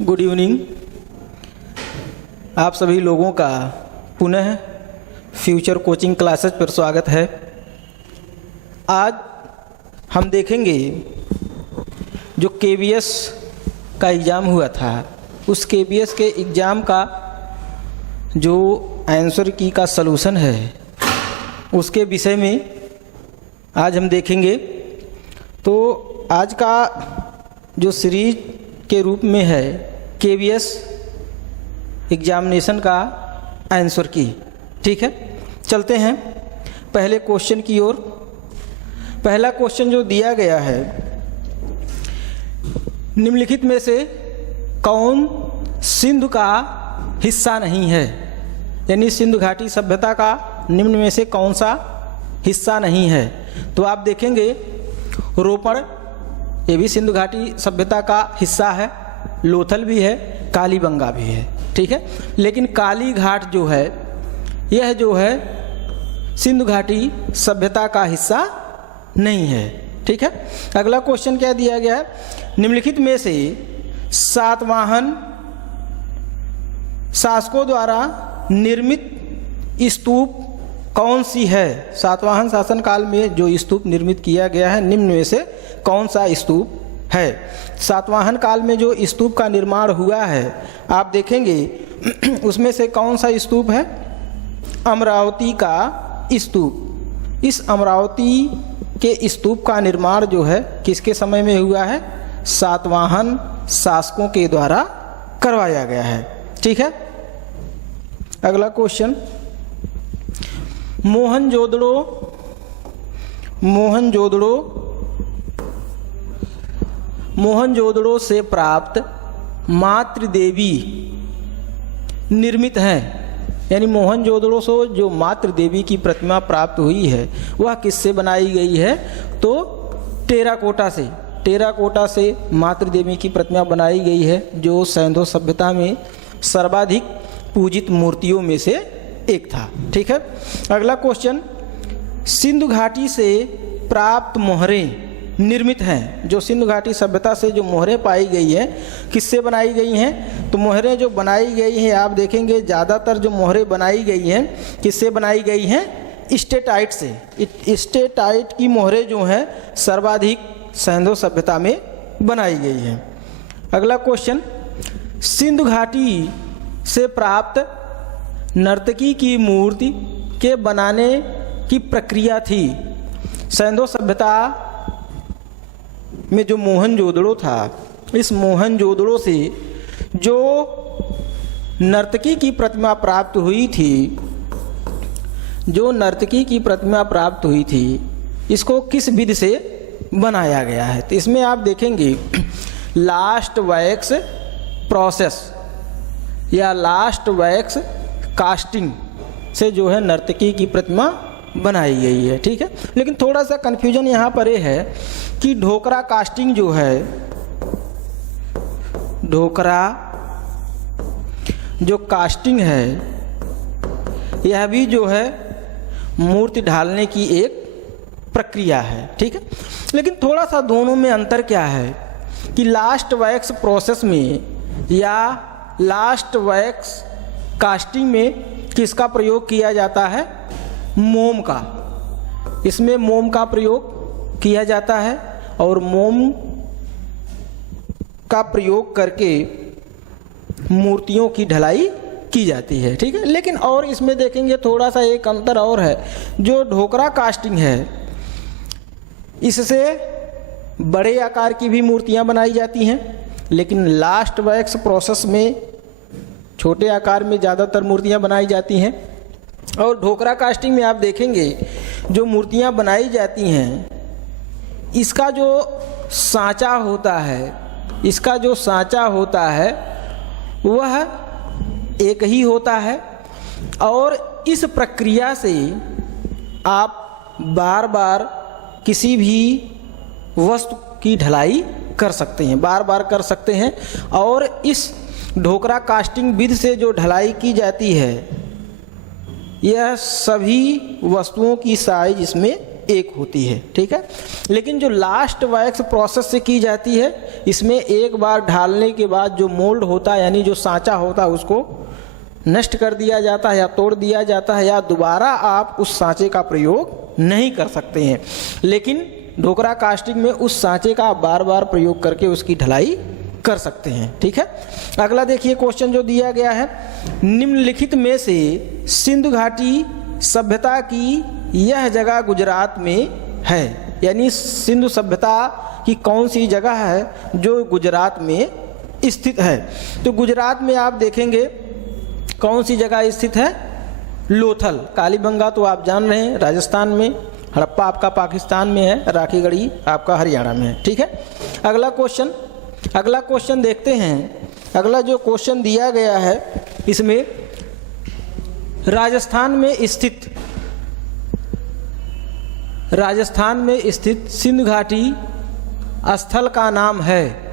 Good evening. आप सभी लोगों का पुनः फ्यूचर कोचिंग क्लासेस पर स्वागत है। आज हम देखेंगे जो केवीएस का एग्ज़ाम हुआ था, उस केवीएस के एग्ज़ाम का जो आंसर की का सलूशन है उसके विषय में आज हम देखेंगे। तो आज का जो सीरीज के रूप में है केवीएस एग्जामिनेशन का आंसर की, ठीक है। चलते हैं पहले क्वेश्चन की ओर। पहला क्वेश्चन जो दिया गया है, निम्नलिखित में से कौन सिंधु का हिस्सा नहीं है, यानी सिंधु घाटी सभ्यता का निम्न में से कौन सा हिस्सा नहीं है। तो आप देखेंगे रोपड़, ये भी सिंधु घाटी सभ्यता का हिस्सा है, लोथल भी है, कालीबंगा भी है, ठीक है। लेकिन काली घाट जो है, यह जो है सिंधु घाटी सभ्यता का हिस्सा नहीं है, ठीक है। अगला क्वेश्चन क्या दिया गया है, निम्नलिखित में से सातवाहन शासकों द्वारा निर्मित स्तूप कौन सी है। सातवाहन शासन काल में जो स्तूप निर्मित किया गया है, निम्न में से कौन सा स्तूप है। सातवाहन काल में जो स्तूप का निर्माण हुआ है, आप देखेंगे उसमें से कौन सा स्तूप है, अमरावती का स्तूप। इस अमरावती के स्तूप का निर्माण जो है किसके समय में हुआ है, सातवाहन शासकों के द्वारा करवाया गया है, ठीक है। अगला क्वेश्चन, मोहनजोदड़ो से प्राप्त मातृदेवी निर्मित हैं, यानी मोहनजोदड़ो से जो मातृदेवी की प्रतिमा प्राप्त हुई है वह किससे बनाई गई है, तो टेराकोटा से मातृदेवी की प्रतिमा बनाई गई है, जो सैंधव सभ्यता में सर्वाधिक पूजित मूर्तियों में से एक था, ठीक है। अगला क्वेश्चन, सिंधु घाटी से प्राप्त मोहरें निर्मित हैं। जो सिंधु घाटी सभ्यता से जो मोहरें पाई गई हैं किससे बनाई गई हैं, तो मोहरें जो बनाई गई हैं आप देखेंगे ज़्यादातर जो मोहरें बनाई गई हैं किससे बनाई गई हैं, स्टेटाइट से। स्टेटाइट की मोहरें जो हैं सर्वाधिक सैंधव सभ्यता में बनाई गई हैं। अगला क्वेश्चन, सिंधु घाटी से प्राप्त नर्तकी की मूर्ति के बनाने की प्रक्रिया थी। सैंधव सभ्यता में जो मोहनजोदड़ो था, इस मोहनजोदड़ो से जो नर्तकी की प्रतिमा प्राप्त हुई थी, इसको किस विधि से बनाया गया है। तो इसमें आप देखेंगे लास्ट वैक्स प्रोसेस या लास्ट वैक्स कास्टिंग से जो है नर्तकी की प्रतिमा बनाई गई है, ठीक है। लेकिन थोड़ा सा कन्फ्यूजन यहाँ पर यह है कि ढोकरा कास्टिंग जो है, ढोकरा जो कास्टिंग है यह भी जो है मूर्ति ढालने की एक प्रक्रिया है, ठीक है। लेकिन थोड़ा सा दोनों में अंतर क्या है कि लास्ट वैक्स प्रोसेस में या लास्ट वैक्स कास्टिंग में किसका प्रयोग किया जाता है, मोम का। इसमें मोम का प्रयोग किया जाता है और मोम का प्रयोग करके मूर्तियों की ढलाई की जाती है, ठीक है। लेकिन और इसमें देखेंगे थोड़ा सा एक अंतर और है, जो ढोकरा कास्टिंग है इससे बड़े आकार की भी मूर्तियां बनाई जाती हैं, लेकिन लास्ट वैक्स प्रोसेस में छोटे आकार में ज़्यादातर मूर्तियां बनाई जाती हैं। और ढोकरा कास्टिंग में आप देखेंगे जो मूर्तियां बनाई जाती हैं, इसका जो सांचा होता है वह एक ही होता है, और इस प्रक्रिया से आप बार बार किसी भी वस्तु की ढलाई कर सकते हैं, और इस ढोकरा कास्टिंग विधि से जो ढलाई की जाती है यह सभी वस्तुओं की साइज इसमें एक होती है, ठीक है। लेकिन जो लास्ट वैक्स प्रोसेस से की जाती है, इसमें एक बार ढालने के बाद जो मोल्ड होता है यानी जो सांचा होता है उसको नष्ट कर दिया जाता है या तोड़ दिया जाता है, या दोबारा आप उस सांचे का प्रयोग नहीं कर सकते हैं। लेकिन ढोकरा कास्टिंग में उस सांचे का आप बार बार प्रयोग करके उसकी ढलाई कर सकते हैं, ठीक है। अगला देखिए क्वेश्चन जो दिया गया है, निम्नलिखित में से सिंधु घाटी सभ्यता की यह जगह गुजरात में है, यानी सिंधु सभ्यता की कौन सी जगह है जो गुजरात में स्थित है। तो गुजरात में आप देखेंगे कौन सी जगह स्थित है, लोथल। कालीबंगा तो आप जान रहे हैं राजस्थान में, हड़प्पा आपका पाकिस्तान में है, राखीगढ़ी आपका हरियाणा में है, ठीक है। अगला क्वेश्चन देखते हैं। अगला जो क्वेश्चन दिया गया है इसमें राजस्थान में स्थित सिंधु घाटी स्थल का नाम है।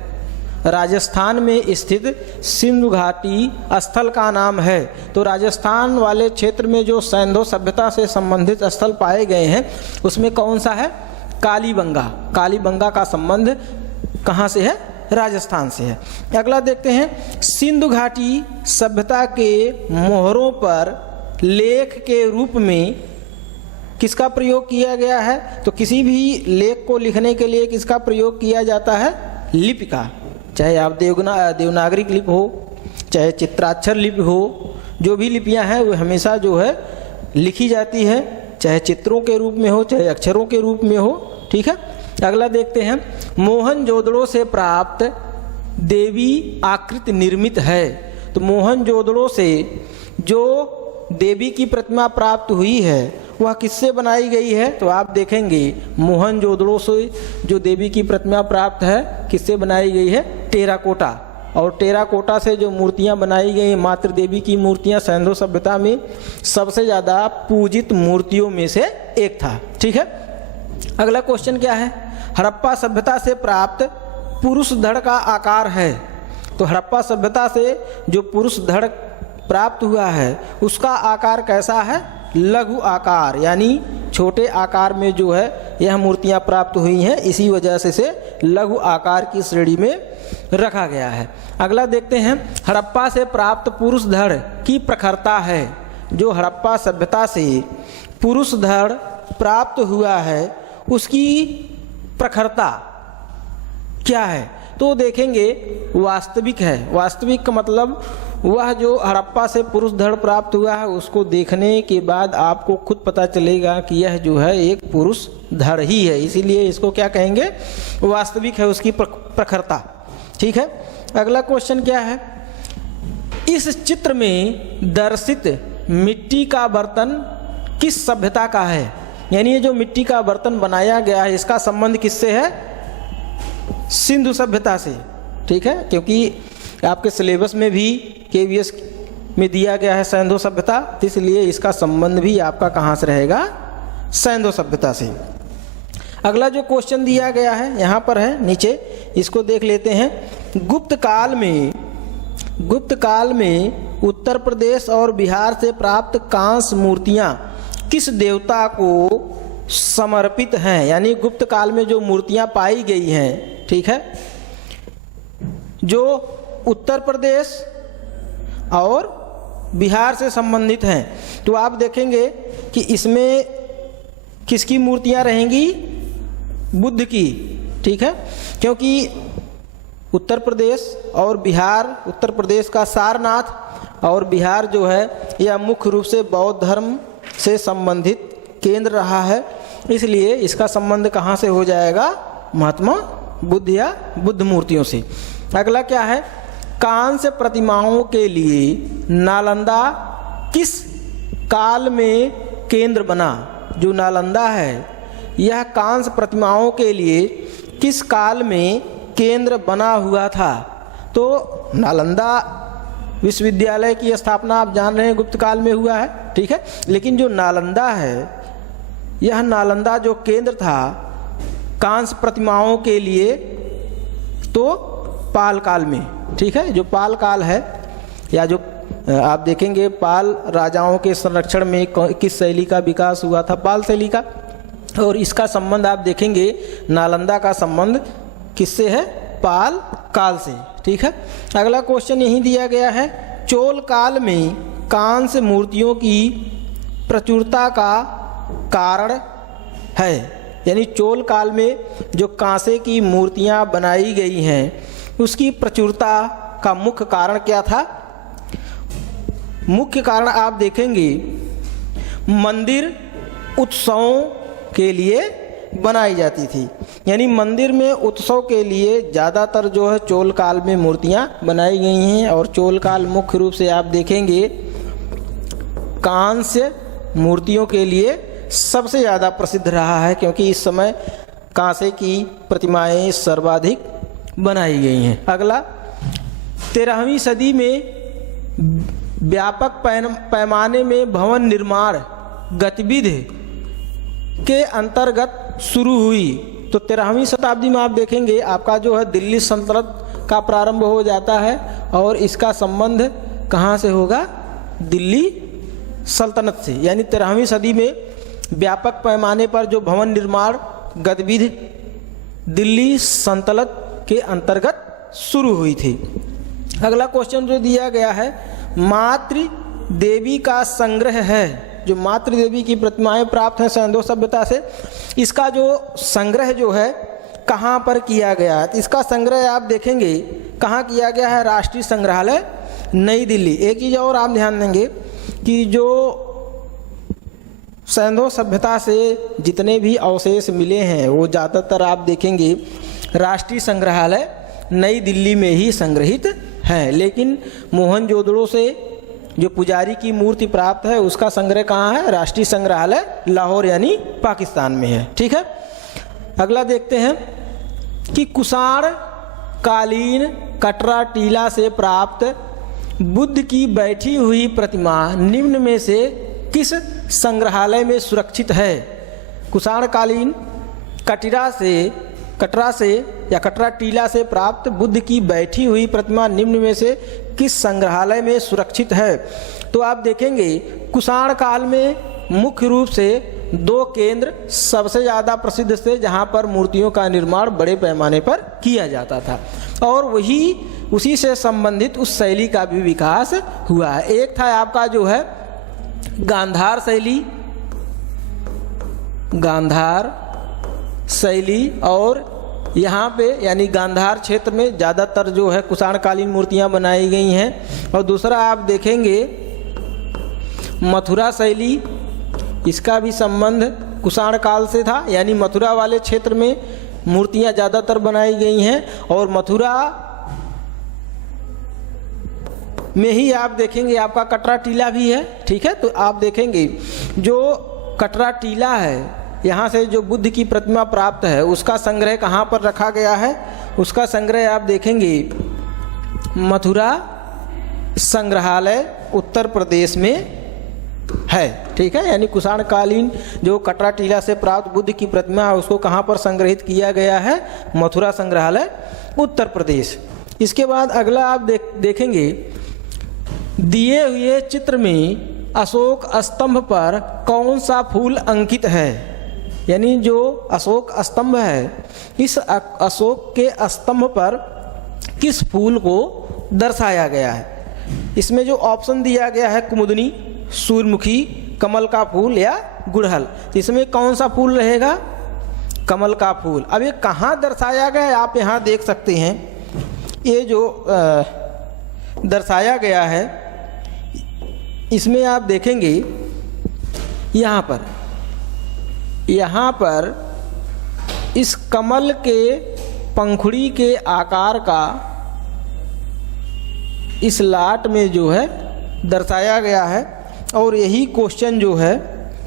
राजस्थान में स्थित सिंधु घाटी स्थल का नाम है। तो राजस्थान वाले क्षेत्र में जो सैंधो सभ्यता से संबंधित स्थल पाए गए हैं उसमें कौन सा है, कालीबंगा। कालीबंगा का संबंध कहाँ से है, राजस्थान से है। अगला देखते हैं, सिंधु घाटी सभ्यता के मोहरों पर लेख के रूप में किसका प्रयोग किया गया है। तो किसी भी लेख को लिखने के लिए किसका प्रयोग किया जाता है, लिपि का। चाहे आप देवनागरिक लिपि हो, चाहे चित्राक्षर लिपि हो, जो भी लिपियां हैं वो हमेशा जो है लिखी जाती है, चाहे चित्रों के रूप में हो चाहे अक्षरों के रूप में हो, ठीक है। अगला देखते हैं, मोहनजोदड़ो से प्राप्त देवी आकृति निर्मित है। तो मोहनजोदड़ो से जो देवी की प्रतिमा प्राप्त हुई है वह किससे बनाई गई है। तो आप देखेंगे मोहनजोदड़ो से जो देवी की प्रतिमा प्राप्त है किससे बनाई गई है, टेराकोटा। और टेराकोटा से जो मूर्तियां बनाई गई, मातृ देवी की मूर्तियां सैंधो सभ्यता में सबसे ज़्यादा पूजित मूर्तियों में से एक था, ठीक है। अगला क्वेश्चन क्या है, हड़प्पा सभ्यता से प्राप्त पुरुष धड़ का आकार है। तो हड़प्पा सभ्यता से जो पुरुष धड़ प्राप्त हुआ है उसका आकार कैसा है, लघु आकार, यानी छोटे आकार में जो है यह मूर्तियां प्राप्त हुई हैं, इसी वजह से लघु आकार की श्रेणी में रखा गया है। अगला देखते हैं, हड़प्पा से प्राप्त पुरुष धड़ की प्रखरता है। जो हड़प्पा सभ्यता से पुरुष धड़ प्राप्त हुआ है उसकी प्रखरता क्या है। तो देखेंगे वास्तविक है। वास्तविक का मतलब वह जो हड़प्पा से पुरुष धड़ प्राप्त हुआ है उसको देखने के बाद आपको खुद पता चलेगा कि यह जो है एक पुरुष धड़ ही है, इसीलिए इसको क्या कहेंगे, वास्तविक है उसकी प्रखरता, ठीक है। अगला क्वेश्चन क्या है, इस चित्र में दर्शित मिट्टी का बर्तन किस सभ्यता का है। यानी ये जो मिट्टी का बर्तन बनाया गया है इसका संबंध किससे है, सिंधु सभ्यता से, ठीक है। क्योंकि आपके सिलेबस में भी KVS में दिया गया है सैंधो सभ्यता, इसलिए इसका संबंध भी आपका कहाँ से रहेगा, सैंधो सभ्यता से। अगला जो क्वेश्चन दिया गया है यहाँ पर है नीचे, इसको देख लेते हैं। गुप्त काल में उत्तर प्रदेश और बिहार से प्राप्त कांस्य मूर्तियाँ किस देवता को समर्पित हैं। यानी गुप्त काल में जो मूर्तियाँ पाई गई हैं, ठीक है, जो उत्तर प्रदेश और बिहार से संबंधित हैं। तो आप देखेंगे कि इसमें किसकी मूर्तियां रहेंगी, बुद्ध की, ठीक है। क्योंकि उत्तर प्रदेश और बिहार, उत्तर प्रदेश का सारनाथ और बिहार जो है यह मुख्य रूप से बौद्ध धर्म से संबंधित केंद्र रहा है, इसलिए इसका संबंध कहाँ से हो जाएगा, महात्मा बुद्ध या बुद्ध मूर्तियों से। अगला क्या है, कांस्य प्रतिमाओं के लिए नालंदा किस काल में केंद्र बना। जो नालंदा है यह कांस्य प्रतिमाओं के लिए किस काल में केंद्र बना हुआ था। तो नालंदा विश्वविद्यालय की स्थापना आप जान रहे हैं गुप्त काल में हुआ है, ठीक है। लेकिन जो नालंदा है यह नालंदा जो केंद्र था कांस्य प्रतिमाओं के लिए तो पाल काल में, ठीक है। जो पाल काल है या जो आप देखेंगे पाल राजाओं के संरक्षण में किस शैली का विकास हुआ था, पाल शैली का। और इसका संबंध आप देखेंगे नालंदा का संबंध किससे है? पाल काल से। ठीक है, अगला क्वेश्चन यही दिया गया है, चोल काल में कांस्य मूर्तियों की प्रचुरता का कारण है। यानी चोल काल में जो कांसे की मूर्तियां बनाई गई हैं उसकी प्रचुरता का मुख्य कारण क्या था? मुख्य कारण आप देखेंगे मंदिर उत्सवों के लिए बनाई जाती थी। यानी मंदिर में उत्सव के लिए ज़्यादातर जो है चोल काल में मूर्तियां बनाई गई हैं। और चोल काल मुख्य रूप से आप देखेंगे कांस्य मूर्तियों के लिए सबसे ज़्यादा प्रसिद्ध रहा है, क्योंकि इस समय कांसे की प्रतिमाएं सर्वाधिक बनाई गई हैं। अगला, 13वीं सदी में व्यापक पैमाने में भवन निर्माण गतिविधि के अंतर्गत शुरू हुई। तो 13वीं शताब्दी में आप देखेंगे आपका जो है दिल्ली सल्तनत का प्रारंभ हो जाता है और इसका संबंध कहाँ से होगा? दिल्ली सल्तनत से। यानी 13वीं सदी में व्यापक पैमाने पर जो भवन निर्माण गतिविधि दिल्ली सल्तनत के अंतर्गत शुरू हुई थी। अगला क्वेश्चन जो दिया गया है, मातृ देवी का संग्रह है। जो मातृ देवी की प्रतिमाएं प्राप्त हैं सिंधु सभ्यता से, इसका जो संग्रह जो है कहाँ पर किया गया है? इसका संग्रह आप देखेंगे कहाँ किया गया है? राष्ट्रीय संग्रहालय नई दिल्ली। एक चीज़ और आप ध्यान देंगे कि जो सिंधु सभ्यता से जितने भी अवशेष मिले हैं वो ज़्यादातर आप देखेंगे राष्ट्रीय संग्रहालय नई दिल्ली में ही संग्रहित हैं। लेकिन मोहनजोदड़ो से जो पुजारी की मूर्ति प्राप्त है उसका संग्रह कहाँ है? राष्ट्रीय संग्रहालय लाहौर यानी पाकिस्तान में है। ठीक है, अगला देखते हैं कि कुषाण कालीन कटरा टीला से प्राप्त बुद्ध की बैठी हुई प्रतिमा निम्न में से किस संग्रहालय में सुरक्षित है? कुषाण कालीन कटरा से या कटरा टीला से प्राप्त बुद्ध की बैठी हुई प्रतिमा निम्न में से किस संग्रहालय में सुरक्षित है? तो आप देखेंगे कुषाण काल में मुख्य रूप से 2 केंद्र सबसे ज़्यादा प्रसिद्ध थे जहाँ पर मूर्तियों का निर्माण बड़े पैमाने पर किया जाता था और उसी से संबंधित उस शैली का भी विकास हुआ है। एक था आपका जो है गांधार शैली और यहाँ पे यानी गांधार क्षेत्र में ज़्यादातर जो है कुषाणकालीन मूर्तियाँ बनाई गई हैं। और दूसरा आप देखेंगे मथुरा शैली, इसका भी संबंध कुषाण काल से था। यानी मथुरा वाले क्षेत्र में मूर्तियाँ ज़्यादातर बनाई गई हैं और मथुरा में ही आप देखेंगे आपका कटरा टीला भी है। ठीक है, तो आप देखेंगे जो कटरा टीला है यहाँ से जो बुद्ध की प्रतिमा प्राप्त है उसका संग्रह कहाँ पर रखा गया है? उसका संग्रह आप देखेंगे मथुरा संग्रहालय उत्तर प्रदेश में है। ठीक है, यानी कुषाणकालीन जो कटरा टीला से प्राप्त बुद्ध की प्रतिमा है उसको कहाँ पर संग्रहित किया गया है? मथुरा संग्रहालय उत्तर प्रदेश। इसके बाद अगला आप देखेंगे दिए हुए चित्र में अशोक स्तंभ पर कौन सा फूल अंकित है? यानी जो अशोक स्तंभ है इस अशोक के स्तंभ पर किस फूल को दर्शाया गया है? इसमें जो ऑप्शन दिया गया है कुमुदनी, सूर्यमुखी, कमल का फूल या गुड़हल, तो इसमें कौन सा फूल रहेगा? कमल का फूल। अब ये कहाँ दर्शाया गया है आप यहाँ देख सकते हैं। ये जो दर्शाया गया है इसमें आप देखेंगे यहाँ पर इस कमल के पंखुड़ी के आकार का इस लाट में जो है दर्शाया गया है। और यही क्वेश्चन जो है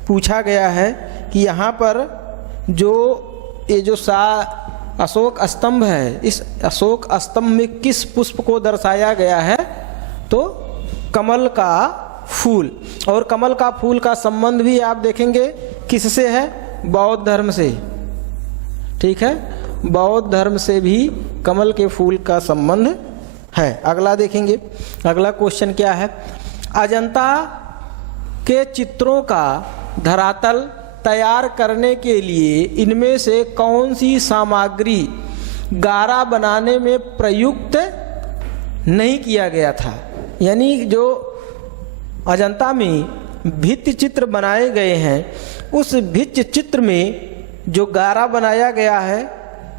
पूछा गया है कि यहाँ पर जो ये जो अशोक स्तंभ है इस अशोक स्तंभ में किस पुष्प को दर्शाया गया है? तो कमल का फूल। और कमल का फूल का संबंध भी आप देखेंगे किससे है? बौद्ध धर्म से। ठीक है, बौद्ध धर्म से भी कमल के फूल का संबंध है। अगला देखेंगे, अगला क्वेश्चन क्या है? अजंता के चित्रों का धरातल तैयार करने के लिए इनमें से कौन सी सामग्री गारा बनाने में प्रयुक्त नहीं किया गया था। यानी जो अजंता में भित्ति चित्र बनाए गए हैं, उस भित्ति चित्र में जो गारा बनाया गया है,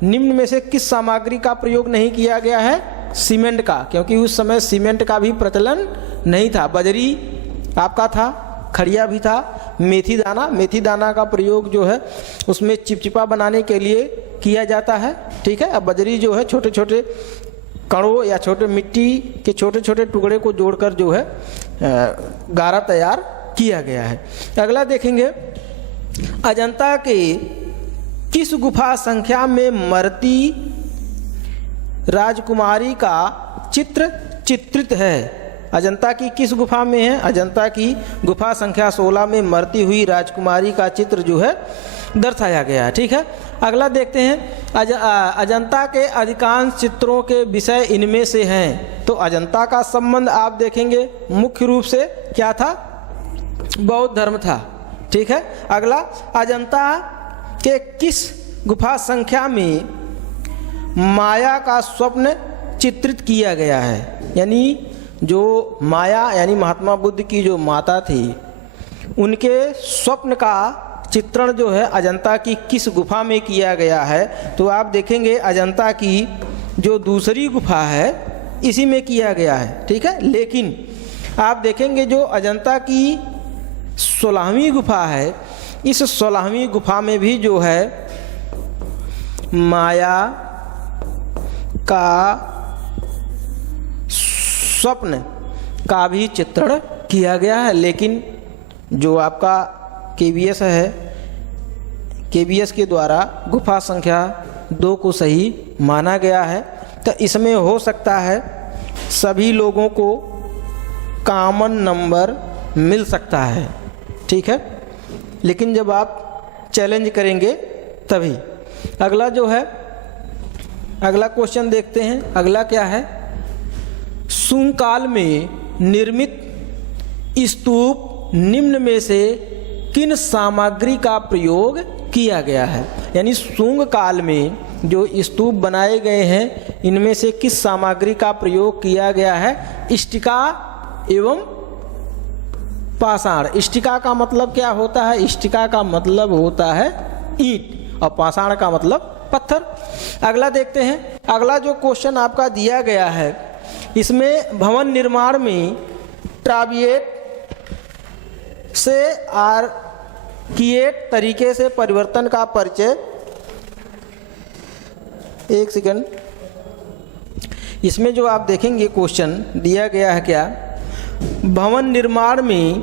निम्न में से किस सामग्री का प्रयोग नहीं किया गया है? सीमेंट का, क्योंकि उस समय सीमेंट का भी प्रचलन नहीं था। बजरी आपका था, खड़िया भी था, मेथी दाना का प्रयोग जो है उसमें चिपचिपा बनाने के लिए किया जाता है। ठीक है। अब बजरी जो है छोटे छोटे कणों या छोटे मिट्टी के छोटे छोटे टुकड़े को जोड़कर जो है गारा तैयार किया गया है। अगला देखेंगे, अजंता के किस गुफा संख्या में मरती राजकुमारी का चित्र चित्रित है? अजंता की किस गुफा में है? अजंता की गुफा संख्या 16 में मरती हुई राजकुमारी का चित्र जो है दर्शाया गया है। ठीक है। अगला देखते हैं, अजंता के अधिकांश चित्रों के विषय इनमें से हैं। तो अजंता का संबंध आप देखेंगे मुख्य रूप से क्या था? बौद्ध धर्म था। ठीक है। अगला, अजंता के किस गुफा संख्या में माया का स्वप्न चित्रित किया गया है? यानी जो माया यानी महात्मा बुद्ध की जो माता थी, उनके स्वप्न का चित्रण जो है अजंता की किस गुफा में किया गया है? तो आप देखेंगे अजंता की जो दूसरी गुफा है इसी में किया गया है। ठीक है। लेकिन आप देखेंगे जो अजंता की 16वीं गुफा है, इस 16वीं गुफा में भी जो है माया का स्वप्न का भी चित्रण किया गया है। लेकिन जो आपका केबीएस है, केबीएस के द्वारा गुफा संख्या 2 को सही माना गया है। तो इसमें हो सकता है सभी लोगों को कॉमन नंबर मिल सकता है। ठीक है। लेकिन जब आप चैलेंज करेंगे तभी। अगला जो है, अगला क्वेश्चन देखते हैं। अगला क्या है? सुंग काल में निर्मित स्तूप निम्न में से किन सामग्री का प्रयोग किया गया है? यानी सुंग काल में जो स्तूप बनाए गए हैं, इनमें से किस सामग्री का प्रयोग किया गया है? इष्टिका एवं पाषाण। इष्टिका का मतलब क्या होता है? इष्टिका का मतलब होता है ईंट, और पाषाण का मतलब पत्थर। अगला देखते हैं। अगला जो क्वेश्चन आपका दिया गया है, इसमें भवन निर्माण में ट्राबिएट से आर्किएट तरीके से परिवर्तन का परिचय। एक सेकंड, इसमें जो आप देखेंगे क्वेश्चन दिया गया है क्या? भवन निर्माण में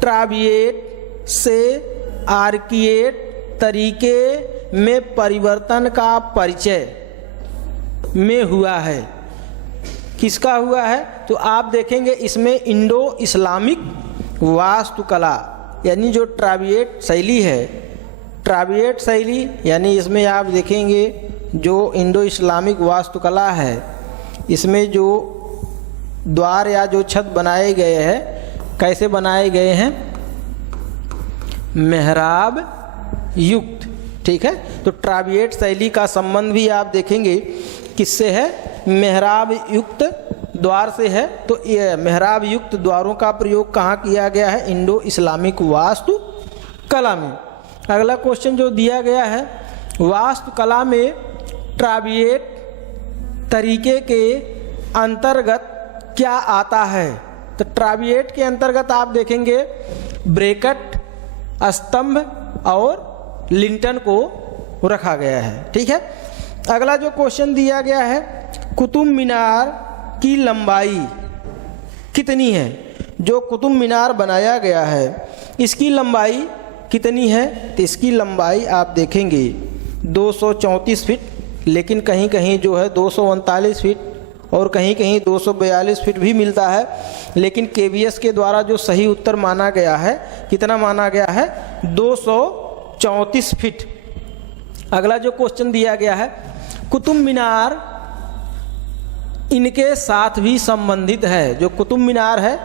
ट्राबिएट से आर्किएट तरीके में परिवर्तन का परिचय में हुआ है। किसका हुआ है? तो आप देखेंगे इसमें इंडो इस्लामिक वास्तुकला, यानी जो ट्राबिएट शैली है, ट्राबिएट शैली यानी इसमें आप देखेंगे जो इंडो इस्लामिक वास्तुकला है, इसमें जो द्वार या जो छत बनाए गए हैं, कैसे बनाए गए हैं? मेहराब युक्त। ठीक है। तो ट्राबिएट शैली का संबंध भी आप देखेंगे किससे है? मेहराब युक्त द्वार से है। तो ये मेहराब युक्त द्वारों का प्रयोग कहाँ किया गया है? इंडो इस्लामिक वास्तु कला में। अगला क्वेश्चन जो दिया गया है, वास्तुकला में ट्राबिएट तरीके के अंतर्गत क्या आता है? तो ट्राबिएट के अंतर्गत आप देखेंगे ब्रैकेट, स्तंभ और लिंटन को रखा गया है। ठीक है। अगला जो क्वेश्चन दिया गया है, कुतुब मीनार की लंबाई कितनी है? जो कुतुब मीनार बनाया गया है, इसकी लंबाई कितनी है? तो इसकी लंबाई आप देखेंगे 234 फीट, लेकिन कहीं कहीं जो है 239 फीट और कहीं कहीं 242 फीट भी मिलता है। लेकिन केबीएस के द्वारा जो सही उत्तर माना गया है, कितना माना गया है? 234 फीट। अगला जो क्वेश्चन दिया गया है, कुतुब मीनार इनके साथ भी संबंधित है। जो कुतुब मीनार है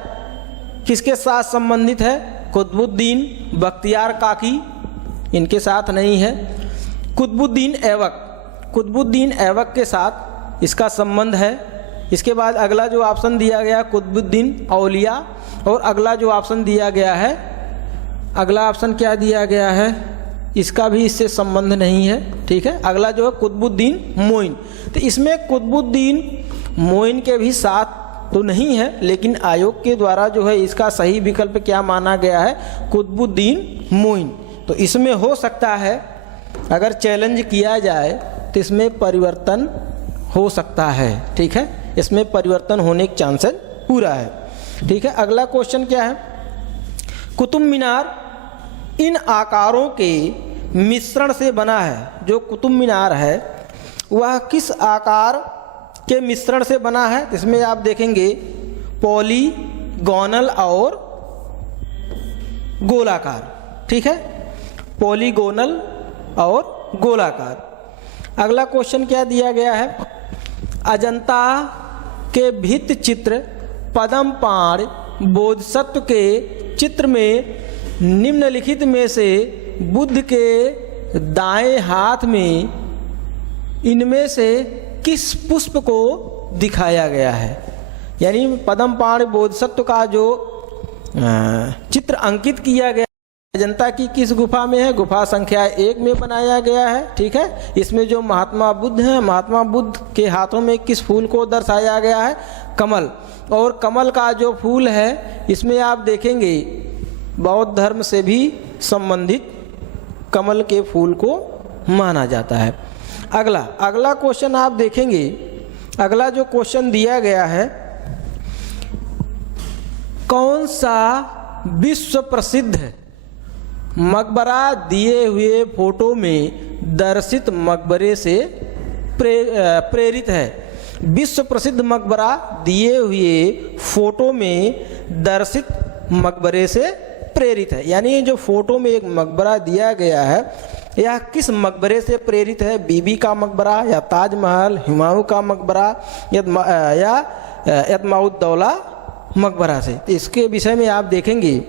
किसके साथ संबंधित है? कुतुबुद्दीन बख्तियार काकी इनके साथ नहीं है। कुतुबुद्दीन ऐबक, कुतुबुद्दीन ऐबक के साथ इसका संबंध है। इसके बाद अगला जो ऑप्शन दिया गया कुतुबुद्दीन औलिया, और अगला जो ऑप्शन दिया गया है, अगला ऑप्शन क्या दिया गया है, इसका भी इससे संबंध नहीं है। ठीक है, अगला जो है कुतुबुद्दीन मोइन। तो इसमें कुतुबुद्दीन मोइन के भी साथ तो नहीं है, लेकिन आयोग के द्वारा जो है इसका सही विकल्प क्या माना गया है, कुतुबुद्दीन मोइन। तो इसमें हो सकता है अगर चैलेंज किया जाए तो इसमें परिवर्तन हो सकता है। ठीक है, इसमें परिवर्तन होने के चांसेस पूरा है। ठीक है, अगला क्वेश्चन क्या है, कुतुब मीनार इन आकारों के मिश्रण से बना है। जो कुतुब मीनार है वह किस आकार के मिश्रण से बना है? इसमें आप देखेंगे पॉलीगोनल और गोलाकार। ठीक है, पॉलीगोनल और गोलाकार। अगला क्वेश्चन क्या दिया गया है, अजंता के भित्ति चित्र पद्मपाण बोधिसत्व के चित्र में निम्नलिखित में से बुद्ध के दाएं हाथ में इनमें से किस पुष्प को दिखाया गया है? यानी पद्मपाण बोधिसत्व का जो चित्र अंकित किया गया अजंता की किस गुफा में है? गुफा संख्या 1 में बनाया गया है। ठीक है, इसमें जो महात्मा बुद्ध हैं, महात्मा बुद्ध के हाथों में किस फूल को दर्शाया गया है? कमल। और कमल का जो फूल है इसमें आप देखेंगे बौद्ध धर्म से भी संबंधित कमल के फूल को माना जाता है। अगला क्वेश्चन आप देखेंगे, अगला जो क्वेश्चन दिया गया है, कौन सा विश्व प्रसिद्ध मकबरा दिए हुए फोटो में दर्शित मकबरे से प्रेरित है? विश्व प्रसिद्ध मकबरा दिए हुए फोटो में दर्शित मकबरे से प्रेरित है। यानी जो फोटो में एक मकबरा दिया गया है यह किस मकबरे से प्रेरित है? बीबी का मकबरा या ताजमहल, हुमायूं का मकबरा या एतमाउद्दौला मकबरा से? इसके विषय में आप देखेंगे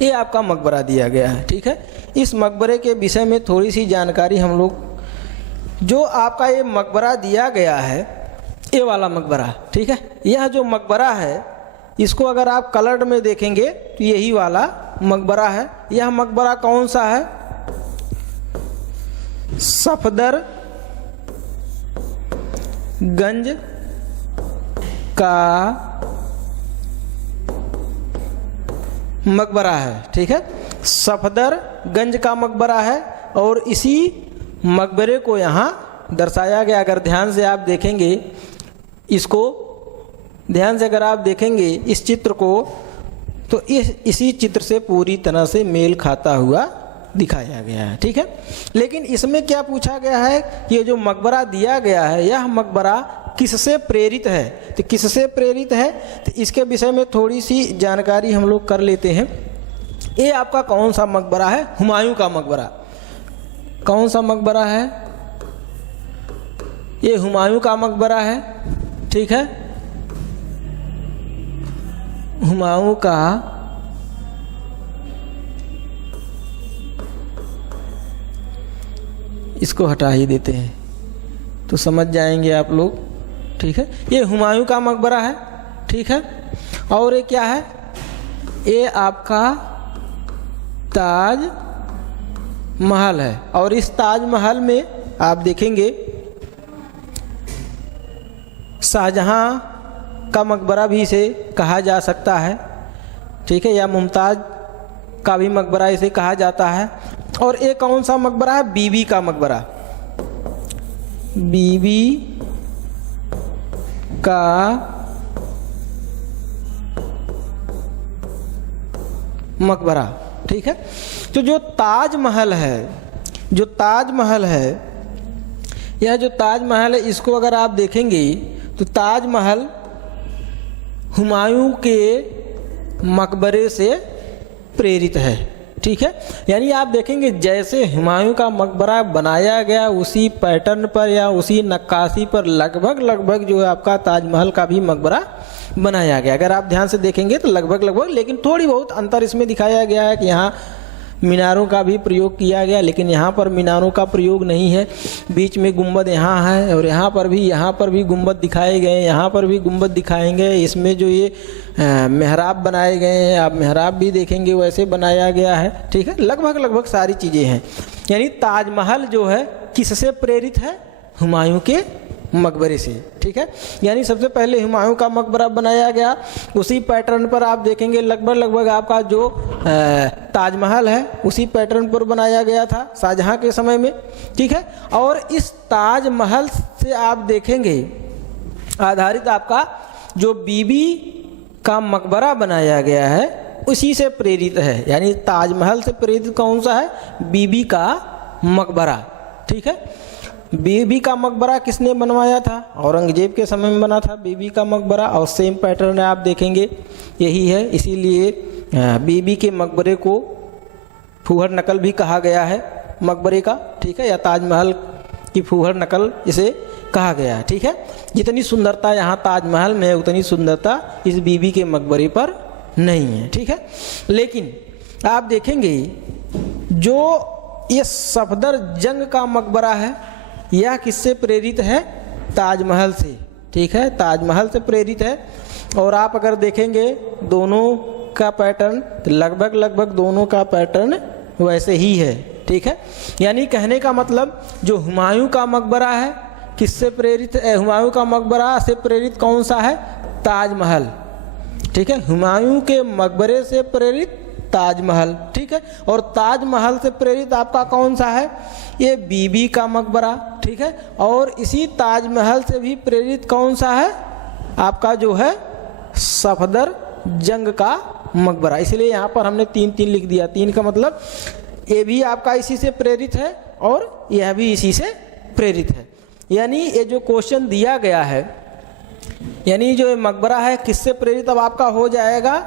ये आपका मकबरा दिया गया है। ठीक है, इस मकबरे के विषय में थोड़ी सी जानकारी हम लोग, जो आपका ये मकबरा दिया गया है, ये वाला मकबरा, ठीक है, यह जो मकबरा है इसको अगर आप कलर्ड में देखेंगे तो यही वाला मकबरा है। यह मकबरा कौन सा है? सफदरगंज का मकबरा है। ठीक है, सफदरगंज का मकबरा है और इसी मकबरे को यहाँ दर्शाया गया। अगर ध्यान से आप देखेंगे इसको, ध्यान से अगर आप देखेंगे इस चित्र को, तो इसी चित्र से पूरी तरह से मेल खाता हुआ दिखाया गया है। ठीक है, लेकिन इसमें क्या पूछा गया है कि ये जो मकबरा दिया गया है यह मकबरा किससे प्रेरित है? तो किससे प्रेरित है तो इसके विषय में थोड़ी सी जानकारी हम लोग कर लेते हैं। ये आपका कौन सा मकबरा है? हुमायूं का मकबरा। कौन सा मकबरा है? ये हुमायूं का मकबरा है। ठीक है, हुमायूं का इसको हटा ही देते हैं तो समझ जाएंगे आप लोग। ठीक है, ये हुमायूं का मकबरा है। ठीक है, और ये क्या है? ये आपका ताज महल है और इस ताज महल में आप देखेंगे शाहजहां का मकबरा भी इसे कहा जा सकता है। ठीक है, या मुमताज का भी मकबरा इसे कहा जाता है। और एक कौन सा मकबरा है? बीबी का मकबरा। बीबी का मकबरा। ठीक है, तो जो ताजमहल है, जो ताजमहल है, यह जो ताजमहल है इसको अगर आप देखेंगे तो ताजमहल हुमायूं के मकबरे से प्रेरित है। ठीक है, यानी आप देखेंगे जैसे हुमायूं का मकबरा बनाया गया उसी पैटर्न पर या उसी नक्काशी पर लगभग जो है आपका ताजमहल का भी मकबरा बनाया गया। अगर आप ध्यान से देखेंगे तो लगभग, लेकिन थोड़ी बहुत अंतर इसमें दिखाया गया है कि यहाँ मीनारों का भी प्रयोग किया गया, लेकिन यहाँ पर मीनारों का प्रयोग नहीं है। बीच में गुंबद यहाँ है और यहाँ पर भी गुंबद दिखाए गए, यहाँ पर भी गुंबद दिखाएंगे। इसमें जो ये मेहराब बनाए गए हैं, आप मेहराब भी देखेंगे वैसे बनाया गया है, ठीक है। लगभग सारी चीज़ें हैं। यानी ताजमहल जो है किससे प्रेरित है? हुमायूं के मकबरे से, ठीक है। यानी सबसे पहले हुमायूं का मकबरा बनाया गया, उसी पैटर्न पर आप देखेंगे लगभग आपका जो ताजमहल है उसी पैटर्न पर बनाया गया था शाहजहां के समय में, ठीक है। और इस ताजमहल से आप देखेंगे आधारित आपका जो बीबी का मकबरा बनाया गया है उसी से प्रेरित है। यानी ताजमहल से प्रेरित कौन सा है? बीबी का मकबरा, ठीक है। बीबी का मकबरा किसने बनवाया था? औरंगजेब के समय में बना था बीबी का मकबरा, और सेम पैटर्न आप देखेंगे यही है। इसीलिए बीबी के मकबरे को फूहड़ नकल भी कहा गया है मकबरे का, ठीक है, या ताजमहल की फूहड़ नकल इसे कहा गया है, ठीक है। जितनी सुंदरता यहाँ ताजमहल में है उतनी सुंदरता इस बीबी के मकबरे पर नहीं है, ठीक है। लेकिन आप देखेंगे जो ये सफदर जंग का मकबरा है यह किससे प्रेरित है? ताजमहल से, ठीक है, ताजमहल से प्रेरित है। और आप अगर देखेंगे दोनों का पैटर्न लगभग दोनों का पैटर्न वैसे ही है, ठीक है। यानी कहने का मतलब जो हुमायूं का मकबरा है किससे प्रेरित है? हुमायूं का मकबरा से प्रेरित कौन सा है? ताजमहल, ठीक है। हुमायूं के मकबरे से प्रेरित ताजमहल, ठीक है। और ताजमहल से प्रेरित आपका कौन सा है? ये बीबी का मकबरा, ठीक है। और इसी ताजमहल से भी प्रेरित कौन सा है? आपका जो है सफदर जंग का मकबरा। इसलिए यहाँ पर हमने 3 लिख दिया। 3 का मतलब ये भी आपका इसी से प्रेरित है और यह भी इसी से प्रेरित है। यानी ये जो क्वेश्चन दिया गया है, यानी जो मकबरा है किससे प्रेरित अब आपका हो जाएगा?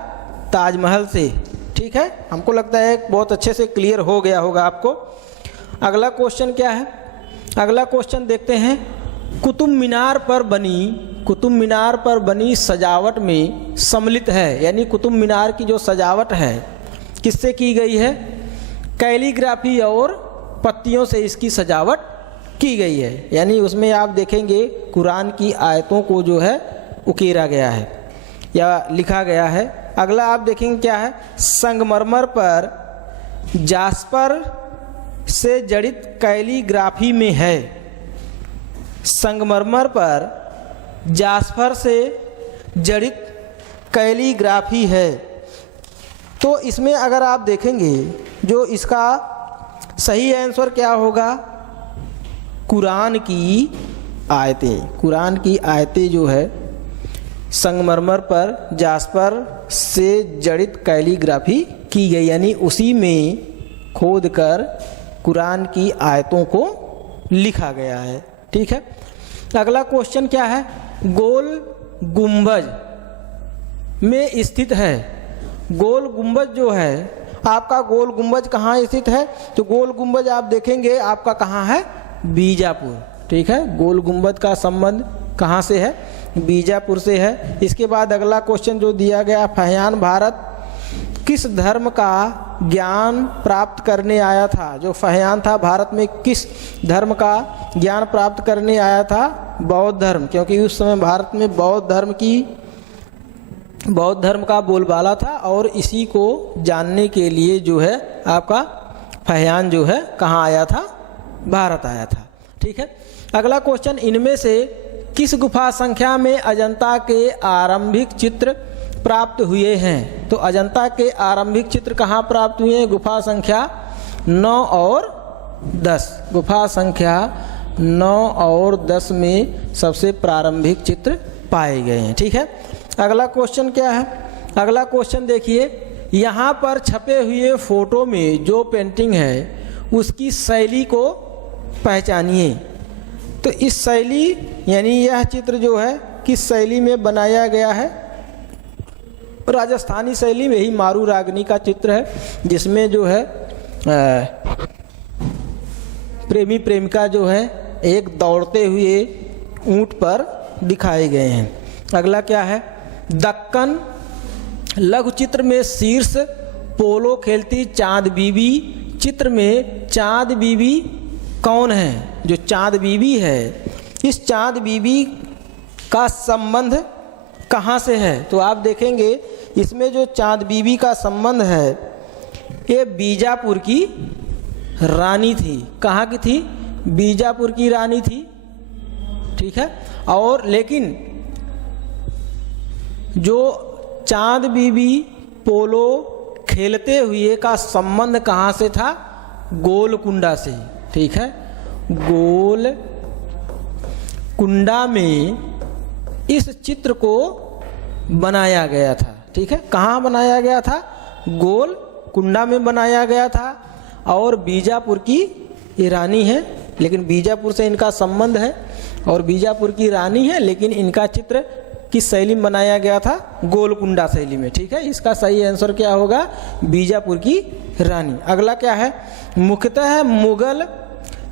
ताजमहल से, ठीक है। हमको लगता है बहुत अच्छे से क्लियर हो गया होगा आपको। अगला क्वेश्चन क्या है? अगला क्वेश्चन देखते हैं। कुतुब मीनार पर बनी सजावट में सम्मिलित है, यानी कुतुब मीनार की जो सजावट है किससे की गई है? कैलीग्राफी और पत्तियों से इसकी सजावट की गई है। यानी उसमें आप देखेंगे कुरान की आयतों को जो है उकेरा गया है या लिखा गया है। अगला आप देखेंगे क्या है? संगमरमर पर जास्पर से जड़ित कैलीग्राफी में है। संगमरमर पर जास्पर से जड़ित कैलीग्राफी है। तो इसमें अगर आप देखेंगे जो इसका सही आंसर क्या होगा? कुरान की आयतें। कुरान की आयतें जो है संगमरमर पर जास्पर से जड़ित कैलीग्राफी की गई, यानी उसी में खोद कर कुरान की आयतों को लिखा गया है, ठीक है। अगला क्वेश्चन क्या है? गोल गुंबज में स्थित है। गोल गुंबज जो है आपका, गोल गुंबज कहाँ स्थित है? तो गोल गुंबज आप देखेंगे आपका कहाँ है? बीजापुर, ठीक है। गोल गुंबद का संबंध कहाँ से है? बीजापुर से है। इसके बाद अगला क्वेश्चन जो दिया गया, फहियान भारत किस धर्म का ज्ञान प्राप्त करने आया था? जो फहियान था भारत में किस धर्म का ज्ञान प्राप्त करने आया था? बौद्ध धर्म, क्योंकि उस समय भारत में बौद्ध धर्म का बोलबाला था और इसी को जानने के लिए जो है आपका फहियान जो है कहाँ आया था? भारत आया था, ठीक है। अगला क्वेश्चन, इनमें से किस गुफा संख्या में अजंता के आरंभिक चित्र प्राप्त हुए हैं? तो अजंता के आरंभिक चित्र कहाँ प्राप्त हुए हैं? गुफा संख्या 9 और 10। गुफा संख्या 9 और 10 में सबसे प्रारंभिक चित्र पाए गए हैं, ठीक है। अगला क्वेश्चन क्या है? अगला क्वेश्चन देखिए, यहाँ पर छपे हुए फोटो में जो पेंटिंग है उसकी शैली को पहचानिए। तो इस शैली यानी यह चित्र जो है किस शैली में बनाया गया है? राजस्थानी शैली में ही मारू रागनी का चित्र है, जिसमें जो है प्रेमी प्रेमिका जो है एक दौड़ते हुए ऊंट पर दिखाए गए हैं। अगला क्या है? दक्कन लघु चित्र में शीर्ष पोलो खेलती चांद बीबी चित्र में चांद बीबी कौन है? जो चांद बीबी है, इस चांद बीबी का संबंध कहाँ से है? तो आप देखेंगे इसमें जो चांद बीबी का संबंध है ये बीजापुर की रानी थी। कहाँ की थी? बीजापुर की रानी थी, ठीक है। और लेकिन जो चांद बीबी पोलो खेलते हुए का संबंध कहाँ से था? गोलकुंडा से, ठीक है। गोलकुंडा में इस चित्र को बनाया गया था, ठीक है। कहाँ बनाया गया था? गोलकुंडा में बनाया गया था। और बीजापुर की ये रानी है, लेकिन बीजापुर से इनका संबंध है और बीजापुर की रानी है, लेकिन इनका चित्र किस शैली में बनाया गया था? गोलकुंडा शैली में, ठीक है। इसका सही आंसर क्या होगा? बीजापुर की रानी। अगला क्या है? मुख्यतः मुगल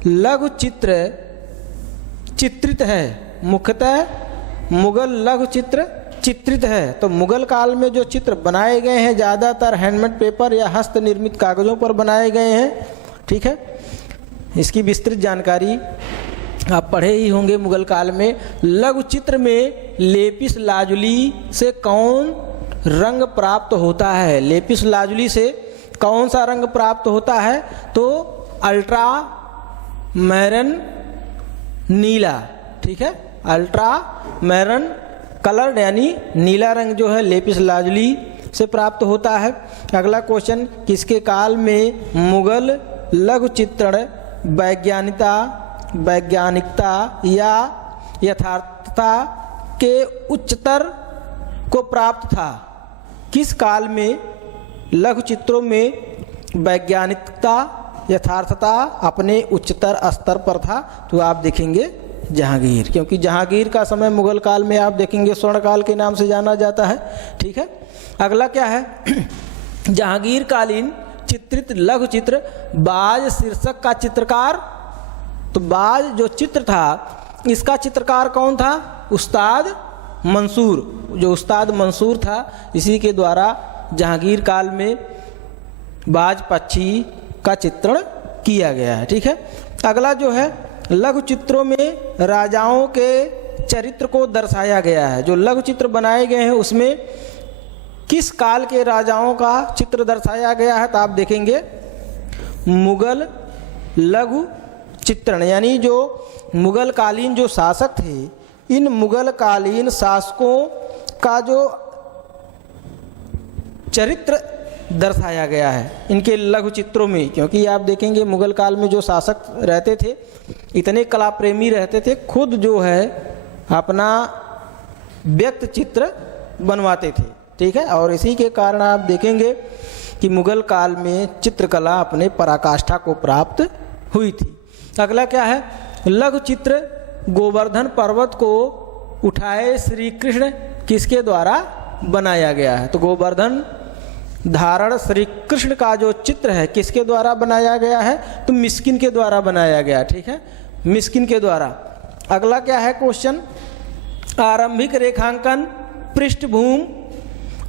लघु चित्र चित्रित है। मुख्यतः मुगल लघु चित्र चित्रित है। तो मुगल काल में जो चित्र बनाए गए हैं ज़्यादातर हैंडमेड पेपर या हस्त निर्मित कागज़ों पर बनाए गए हैं, ठीक है। इसकी विस्तृत जानकारी आप पढ़े ही होंगे। मुगल काल में लघु चित्र में लेपिस लाजुली से कौन रंग प्राप्त होता है? लेपिस लाजुली से कौन सा रंग प्राप्त होता है? तो अल्ट्रा मैरन नीला, ठीक है। अल्ट्रा मैरन कलर यानी नीला रंग जो है लेपिस लाजुली से प्राप्त होता है। अगला क्वेश्चन, किसके काल में मुगल लघु चित्रण वैज्ञानिकता या यथार्थता के उच्चतर को प्राप्त था? किस काल में लघु चित्रों में वैज्ञानिकता यथार्थता अपने उच्चतर स्तर पर था? तो आप देखेंगे जहांगीर, क्योंकि जहांगीर का समय मुगल काल में आप देखेंगे स्वर्ण काल के नाम से जाना जाता है, ठीक है। अगला क्या है? जहांगीर कालीन चित्रित लघु चित्र बाज शीर्षक का चित्रकार। तो बाज जो चित्र था इसका चित्रकार कौन था? उस्ताद मंसूर। जो उस्ताद मंसूर था इसी के द्वारा जहांगीर काल में बाज पक्षी का चित्रण किया गया है, ठीक है। अगला जो है लघु चित्रों में राजाओं के चरित्र को दर्शाया गया है। जो लघु चित्र बनाए गए हैं उसमें किस काल के राजाओं का चित्र दर्शाया गया है? तो आप देखेंगे मुगल लघु चित्रण, यानी जो मुगल कालीन जो शासक थे, इन मुगल कालीन शासकों का जो चरित्र दर्शाया गया है इनके लघु चित्रों में। क्योंकि आप देखेंगे मुगल काल में जो शासक रहते थे इतने कला प्रेमी रहते थे, खुद जो है अपना व्यक्त चित्र बनवाते थे, ठीक है। और इसी के कारण आप देखेंगे कि मुगल काल में चित्रकला अपने पराकाष्ठा को प्राप्त हुई थी। अगला क्या है? लघु चित्र गोवर्धन पर्वत को उठाए श्री कृष्ण किसके द्वारा बनाया गया है? तो गोवर्धन धारण श्री कृष्ण का जो चित्र है किसके द्वारा बनाया गया है? तो मिस्किन के द्वारा बनाया गया, ठीक है, मिस्किन के द्वारा। अगला क्या है क्वेश्चन? आरंभिक रेखांकन पृष्ठभूमि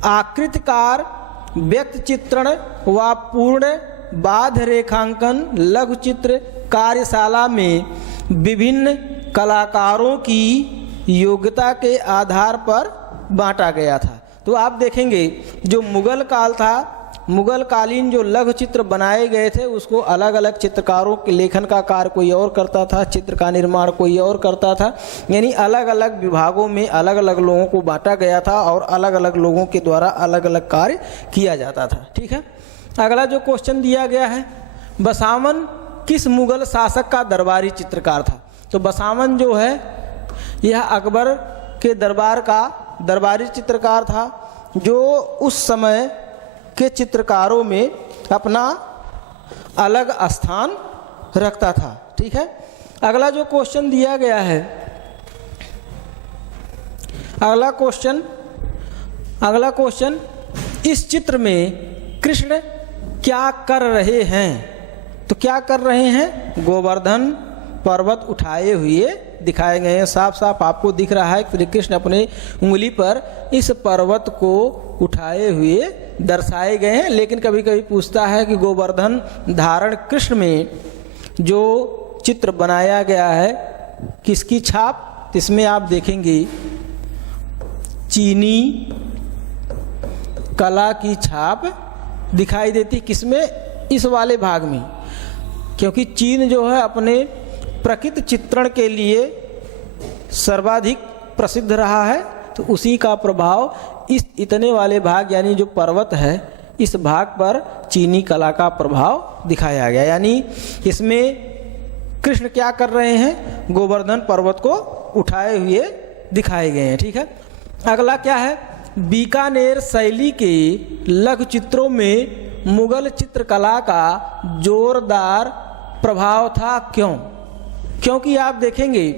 आकृतिकार व्यक्त चित्रण व पूर्ण बाध रेखांकन लघु चित्र कार्यशाला में विभिन्न कलाकारों की योग्यता के आधार पर बांटा गया था। तो आप देखेंगे जो मुगल काल था, मुगल कालीन जो लघु चित्र बनाए गए थे उसको अलग अलग चित्रकारों के लेखन का कार्य कोई और करता था, चित्र का निर्माण कोई और करता था, यानी अलग अलग विभागों में अलग अलग लोगों को बांटा गया था और अलग अलग लोगों के द्वारा अलग अलग कार्य किया जाता था, ठीक है। अगला जो क्वेश्चन दिया गया है, बसावन किस मुगल शासक का दरबारी चित्रकार था? तो बसावन जो है यह अकबर के दरबार का दरबारी चित्रकार था, जो उस समय के चित्रकारों में अपना अलग स्थान रखता था, ठीक है। अगला जो क्वेश्चन दिया गया है, अगला क्वेश्चन इस चित्र में कृष्ण क्या कर रहे हैं? तो क्या कर रहे हैं? गोवर्धन पर्वत उठाए हुए दिखाए गए हैं। साफ साफ आपको दिख रहा है श्री कृष्ण अपने उंगली पर इस पर्वत को उठाए हुए दर्शाए गए हैं। लेकिन कभी कभी पूछता है कि गोवर्धन धारण कृष्ण में जो चित्र बनाया गया है किसकी छाप, इसमें आप देखेंगे चीनी कला की छाप दिखाई देती। किसमें? इस वाले भाग में, क्योंकि चीन जो है अपने प्रकृति चित्रण के लिए सर्वाधिक प्रसिद्ध रहा है, तो उसी का प्रभाव इस इतने वाले भाग यानी जो पर्वत है इस भाग पर चीनी कला का प्रभाव दिखाया गया। यानी इसमें कृष्ण क्या कर रहे हैं? गोवर्धन पर्वत को उठाए हुए दिखाए गए हैं। ठीक है, अगला क्या है? बीकानेर शैली के लघु चित्रों में मुगल चित्रकला का जोरदार प्रभाव था। क्यों? क्योंकि आप देखेंगे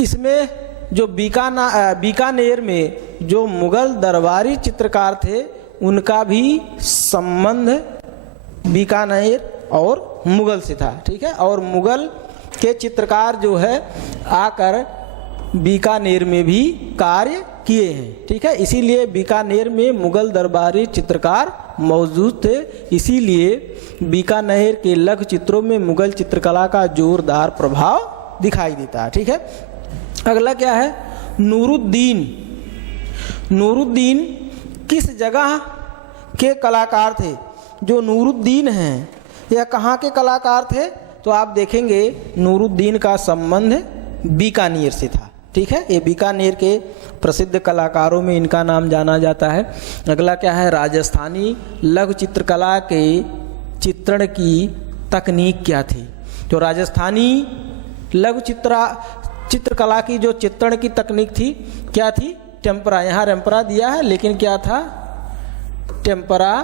इसमें जो बीकानेर में जो मुगल दरबारी चित्रकार थे उनका भी संबंध बीकानेर और मुगल से था। ठीक है, और मुगल के चित्रकार जो है आकर बीकानेर में भी कार्य किए हैं। ठीक है, इसीलिए बीकानेर में मुगल दरबारी चित्रकार मौजूद थे, इसीलिए बीकानेर के लघु चित्रों में मुगल चित्रकला का जोरदार प्रभाव दिखाई देता है। ठीक है, अगला क्या है? नूरुद्दीन। नूरुद्दीन किस जगह के कलाकार थे? जो नूरुद्दीन हैं यह कहाँ के कलाकार थे? तो आप देखेंगे नूरुद्दीन का संबंध बीकानेर से था। ठीक है, ये बीकानेर के प्रसिद्ध कलाकारों में इनका नाम जाना जाता है। अगला क्या है? राजस्थानी लघु चित्रकला के चित्रण की तकनीक क्या थी? तो राजस्थानी लघु चित्रकला की जो चित्रण की तकनीक थी क्या थी? टेम्परा। यहाँ रेम्परा दिया है लेकिन क्या था? टेम्परा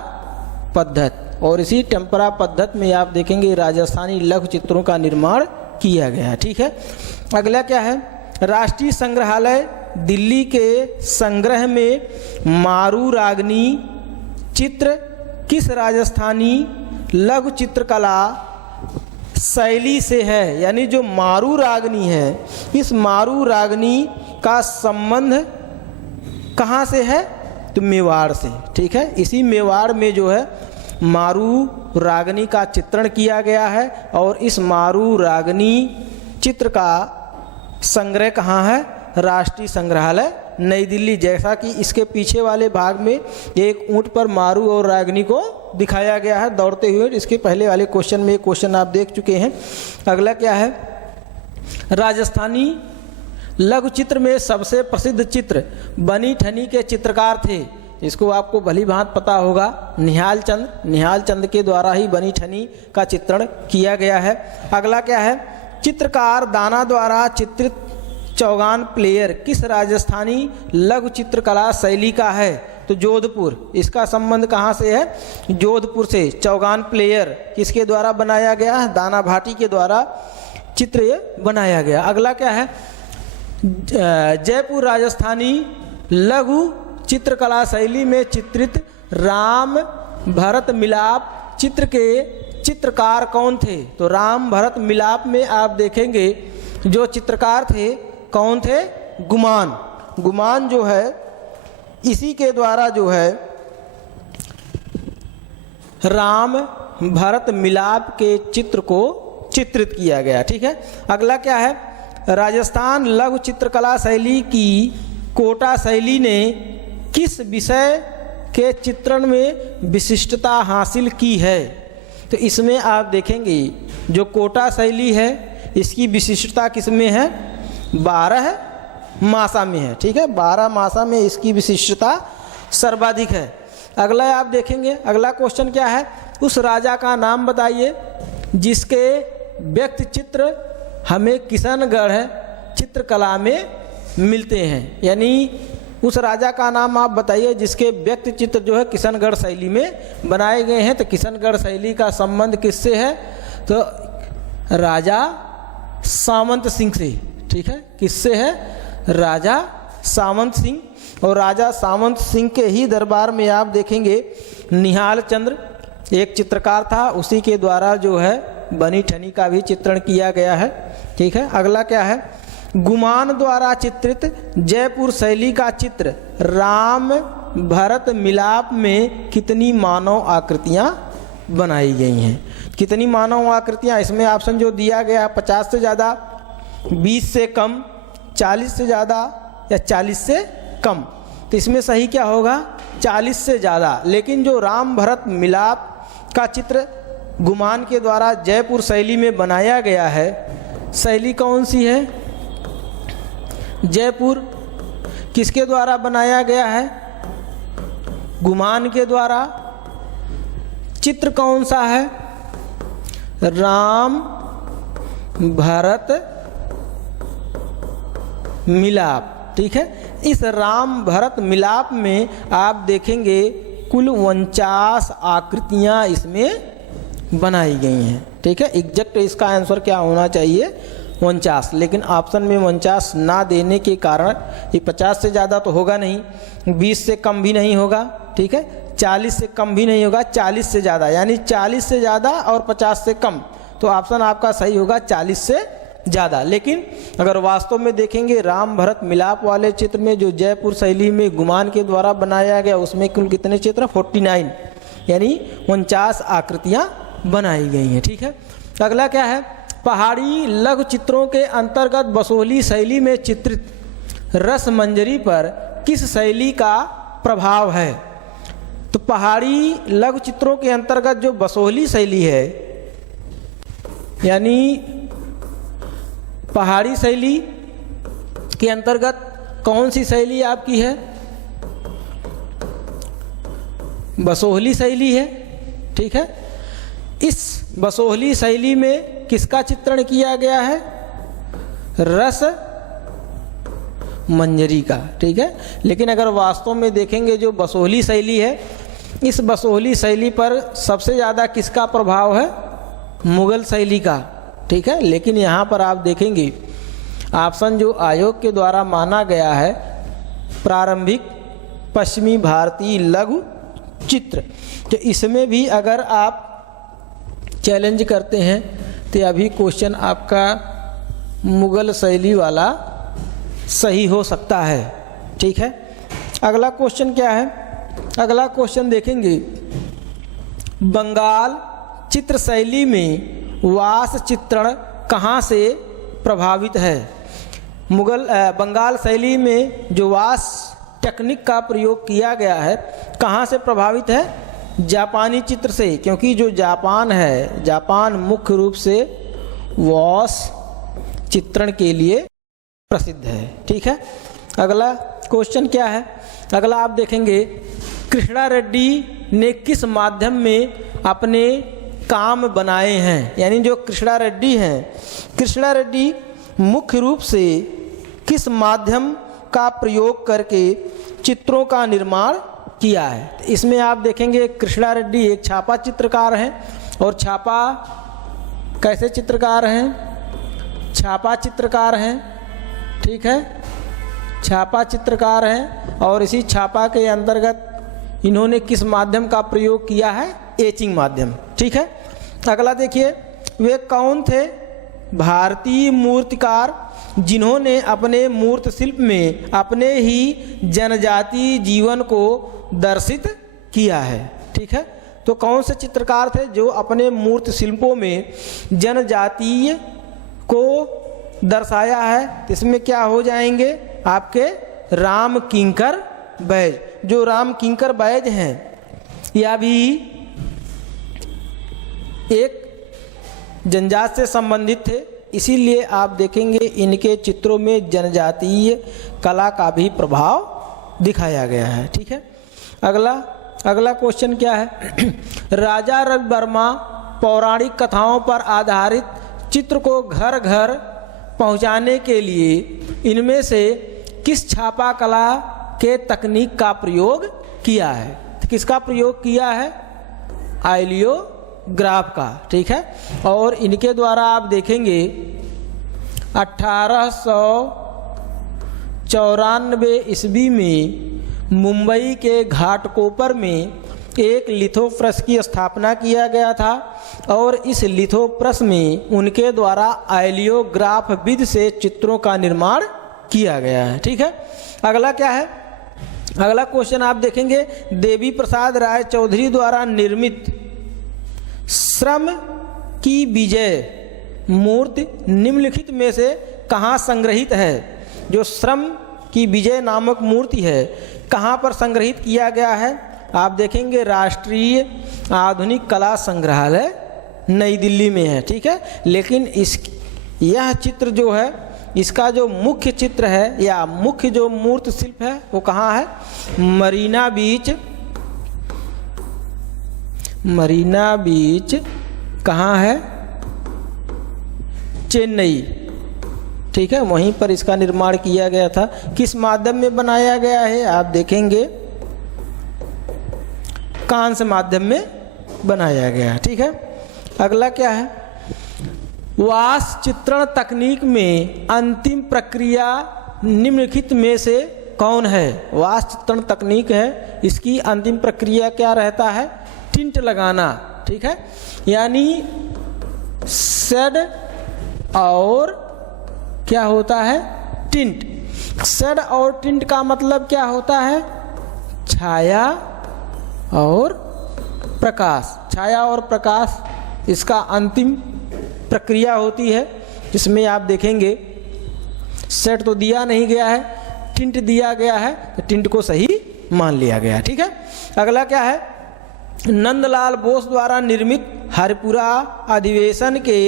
पद्धत। और इसी टेम्परा पद्धत में आप देखेंगे राजस्थानी लघु चित्रों का निर्माण किया गया। ठीक है, अगला क्या है? राष्ट्रीय संग्रहालय दिल्ली के संग्रह में मारू रागनी चित्र किस राजस्थानी लघु चित्रकला शैली से है? यानी जो मारू रागनी है इस मारू रागनी का संबंध कहाँ से है? तो मेवाड़ से। ठीक है, इसी मेवाड़ में जो है मारू रागनी का चित्रण किया गया है और इस मारू रागनी चित्र का संग्रह कहाँ है? राष्ट्रीय संग्रहालय नई दिल्ली। जैसा कि इसके पीछे वाले भाग में एक ऊंट पर मारू और रागनी को दिखाया गया है दौड़ते हुए। इसके पहले वाले क्वेश्चन में एक क्वेश्चन आप देख चुके हैं। अगला क्या है? राजस्थानी लघु चित्र में सबसे प्रसिद्ध चित्र बनी ठनी के चित्रकार थे। इसको आपको भली भांत पता होगा, निहाल चंद के द्वारा ही बनी ठनी का चित्रण किया गया है। अगला क्या है? चित्रकार दाना द्वारा चित्रित चौगान प्लेयर किस राजस्थानी लघु चित्रकला शैली का है? तो जोधपुर। इसका संबंध कहाँ से है? जोधपुर से। चौगान प्लेयर किसके द्वारा बनाया गया है? दाना भाटी के द्वारा चित्र ये बनाया गया। अगला क्या है? जयपुर राजस्थानी लघु चित्रकला शैली में चित्रित राम भरत मिलाप चित्र के चित्रकार कौन थे? तो राम भरत मिलाप में आप देखेंगे जो चित्रकार थे कौन थे? गुमान। गुमान जो है इसी के द्वारा जो है राम भरत मिलाप के चित्र को चित्रित किया गया। ठीक है, अगला क्या है? राजस्थान लघु चित्रकला शैली की कोटा शैली ने किस विषय के चित्रण में विशिष्टता हासिल की है? तो इसमें आप देखेंगे जो कोटा शैली है इसकी विशिष्टता किसमें है? 12 मासा में है। ठीक है, 12 मासा में इसकी विशिष्टता सर्वाधिक है। अगला आप देखेंगे, अगला क्वेश्चन क्या है? उस राजा का नाम बताइए जिसके व्यक्ति चित्र हमें किशनगढ़ चित्रकला में मिलते हैं। यानी उस राजा का नाम आप बताइए जिसके व्यक्ति चित्र जो है किशनगढ़ शैली में बनाए गए हैं। तो किशनगढ़ शैली का संबंध किससे है? तो राजा सामंत सिंह से। ठीक है, किससे है? राजा सामंत सिंह। और राजा सामंत सिंह के ही दरबार में आप देखेंगे निहाल चंद्र एक चित्रकार था, उसी के द्वारा जो है बनी ठनी का भी चित्रण किया गया है। ठीक है, अगला क्या है? गुमान द्वारा चित्रित जयपुर शैली का चित्र राम भरत मिलाप में कितनी मानव आकृतियां बनाई गई हैं? कितनी मानव आकृतियां? इसमें ऑप्शन जो दिया गया 50 से ज़्यादा, 20 से कम, 40 से ज़्यादा या 40 से कम। तो इसमें सही क्या होगा? 40 से ज़्यादा। लेकिन जो राम भरत मिलाप का चित्र गुमान के द्वारा जयपुर शैली में बनाया गया है, शैली कौन सी है? जयपुर। किसके द्वारा बनाया गया है? गुमान के द्वारा। चित्र कौन सा है? राम भरत मिलाप। ठीक है, इस राम भरत मिलाप में आप देखेंगे कुल 49 आकृतियां इसमें बनाई गई हैं। ठीक है, एग्जैक्ट इसका आंसर क्या होना चाहिए? 49। लेकिन ऑप्शन में 49 ना देने के कारण ये 50 से ज़्यादा तो होगा नहीं, 20 से कम भी नहीं होगा, ठीक है, 40 से कम भी नहीं होगा, 40 से ज़्यादा, यानी 40 से ज़्यादा और 50 से कम। तो ऑप्शन आपका सही होगा 40 से ज़्यादा। लेकिन अगर वास्तव में देखेंगे राम भरत मिलाप वाले चित्र में जो जयपुर शैली में गुमान के द्वारा बनाया गया, उसमें कुल कितने चित्र? 49, यानी 49 आकृतियाँ बनाई गई हैं। ठीक है, अगला क्या है? पहाड़ी लघु चित्रों के अंतर्गत बसोहली शैली में चित्रित रस मंजरी पर किस शैली का प्रभाव है? तो पहाड़ी लघु चित्रों के अंतर्गत जो बसोहली शैली है, यानी पहाड़ी शैली के अंतर्गत कौन सी शैली आपकी है? बसोहली शैली है। ठीक है, इस बसोहली शैली में किसका चित्रण किया गया है? रस मंजरी का। ठीक है, लेकिन अगर वास्तव में देखेंगे जो बसोहली शैली है, इस बसोहली शैली पर सबसे ज़्यादा किसका प्रभाव है? मुगल शैली का। ठीक है, लेकिन यहाँ पर आप देखेंगे ऑप्शन जो आयोग के द्वारा माना गया है प्रारंभिक पश्चिमी भारतीय लघु चित्र, तो इसमें भी अगर आप चैलेंज करते हैं तो अभी क्वेश्चन आपका मुगल शैली वाला सही हो सकता है। ठीक है, अगला क्वेश्चन क्या है? अगला क्वेश्चन देखेंगे, बंगाल चित्र शैली में वास चित्रण कहाँ से प्रभावित है? बंगाल शैली में जो वास टेक्निक का प्रयोग किया गया है कहाँ से प्रभावित है? जापानी चित्र से, क्योंकि जो जापान है, जापान मुख्य रूप से वास चित्रण के लिए प्रसिद्ध है। ठीक है, अगला क्वेश्चन क्या है? अगला आप देखेंगे, कृष्णा रेड्डी ने किस माध्यम में अपने काम बनाए हैं? यानी जो कृष्णा रेड्डी हैं, कृष्णा रेड्डी मुख्य रूप से किस माध्यम का प्रयोग करके चित्रों का निर्माण किया है? इसमें आप देखेंगे कृष्णा रेड्डी एक छापा चित्रकार हैं, और छापा कैसे चित्रकार हैं? छापा चित्रकार हैं। ठीक है, छापा चित्रकार हैं, और इसी छापा के अंतर्गत इन्होंने किस माध्यम का प्रयोग किया है? एचिंग माध्यम। ठीक है, अगला देखिए, वे कौन थे? भारतीय मूर्तिकार जिन्होंने अपने मूर्त शिल्प में अपने ही जनजातीय जीवन को दर्शित किया है। ठीक है, तो कौन से चित्रकार थे जो अपने मूर्त शिल्पों में जनजातीय को दर्शाया है? इसमें क्या हो जाएंगे आपके? राम किंकर बैज। जो राम किंकर बैज हैं यह भी एक जनजाति से संबंधित थे, इसीलिए आप देखेंगे इनके चित्रों में जनजातीय कला का भी प्रभाव दिखाया गया है। ठीक है, अगला क्वेश्चन क्या है? राजा रवि वर्मा पौराणिक कथाओं पर आधारित चित्र को घर घर पहुंचाने के लिए इनमें से किस छापा कला के तकनीक का प्रयोग किया है? तो किसका प्रयोग किया है? आइलियोग्राफ का। ठीक है, और इनके द्वारा आप देखेंगे 1894 ईस्वी में मुंबई के घाटकोपर में एक लिथोप्रेस की स्थापना किया गया था, और इस लिथोप्रेस में उनके द्वारा आइलियोग्राफ विधि से चित्रों का निर्माण किया गया है। ठीक है, अगला क्या है? अगला क्वेश्चन आप देखेंगे, देवी प्रसाद राय चौधरी द्वारा निर्मित श्रम की विजय मूर्ति निम्नलिखित में से कहाँ संग्रहित है? जो श्रम की विजय नामक मूर्ति है कहाँ पर संग्रहित किया गया है? आप देखेंगे राष्ट्रीय आधुनिक कला संग्रहालय नई दिल्ली में है, ठीक है। लेकिन यह चित्र जो है, इसका जो मुख्य चित्र है या मुख्य जो मूर्ति शिल्प है वो कहाँ है? मरीना बीच कहाँ है? चेन्नई, ठीक है, वहीं पर इसका निर्माण किया गया था। किस माध्यम में बनाया गया है? आप देखेंगे कांस्य माध्यम में बनाया गया है, ठीक है। अगला क्या है? वास्तु चित्रण तकनीक में अंतिम प्रक्रिया निम्नलिखित में से कौन है? वास्तु चित्रण तकनीक है, इसकी अंतिम प्रक्रिया क्या रहता है? टिंट लगाना, ठीक है। यानी शेड और क्या होता है? टिंट। शेड और टिंट का मतलब क्या होता है? छाया और प्रकाश। छाया और प्रकाश इसका अंतिम प्रक्रिया होती है, जिसमें आप देखेंगे सेट तो दिया नहीं गया है, टिंट दिया गया है, तो टिंट को सही मान लिया गया, ठीक है। अगला क्या है? नंदलाल बोस द्वारा निर्मित हरिपुरा अधिवेशन के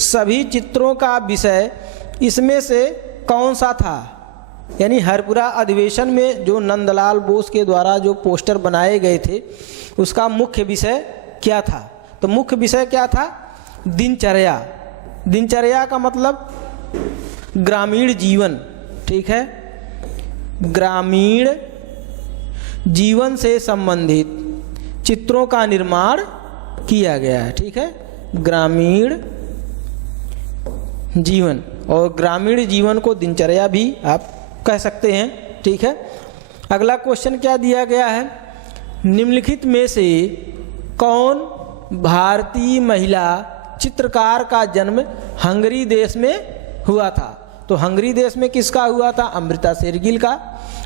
सभी चित्रों का विषय इसमें से कौन सा था? यानी हरिपुरा अधिवेशन में जो नंदलाल बोस के द्वारा जो पोस्टर बनाए गए थे उसका मुख्य विषय क्या था? तो मुख्य विषय क्या था? दिनचर्या। दिनचर्या का मतलब ग्रामीण जीवन, ठीक है। ग्रामीण जीवन से संबंधित चित्रों का निर्माण किया गया है, ठीक है। ग्रामीण जीवन, और ग्रामीण जीवन को दिनचर्या भी आप कह सकते हैं, ठीक है। अगला क्वेश्चन क्या दिया गया है? निम्नलिखित में से कौन भारतीय महिला चित्रकार का जन्म हंगरी देश में हुआ था? तो हंगरी देश में किसका हुआ था? अमृता शेरगिल का।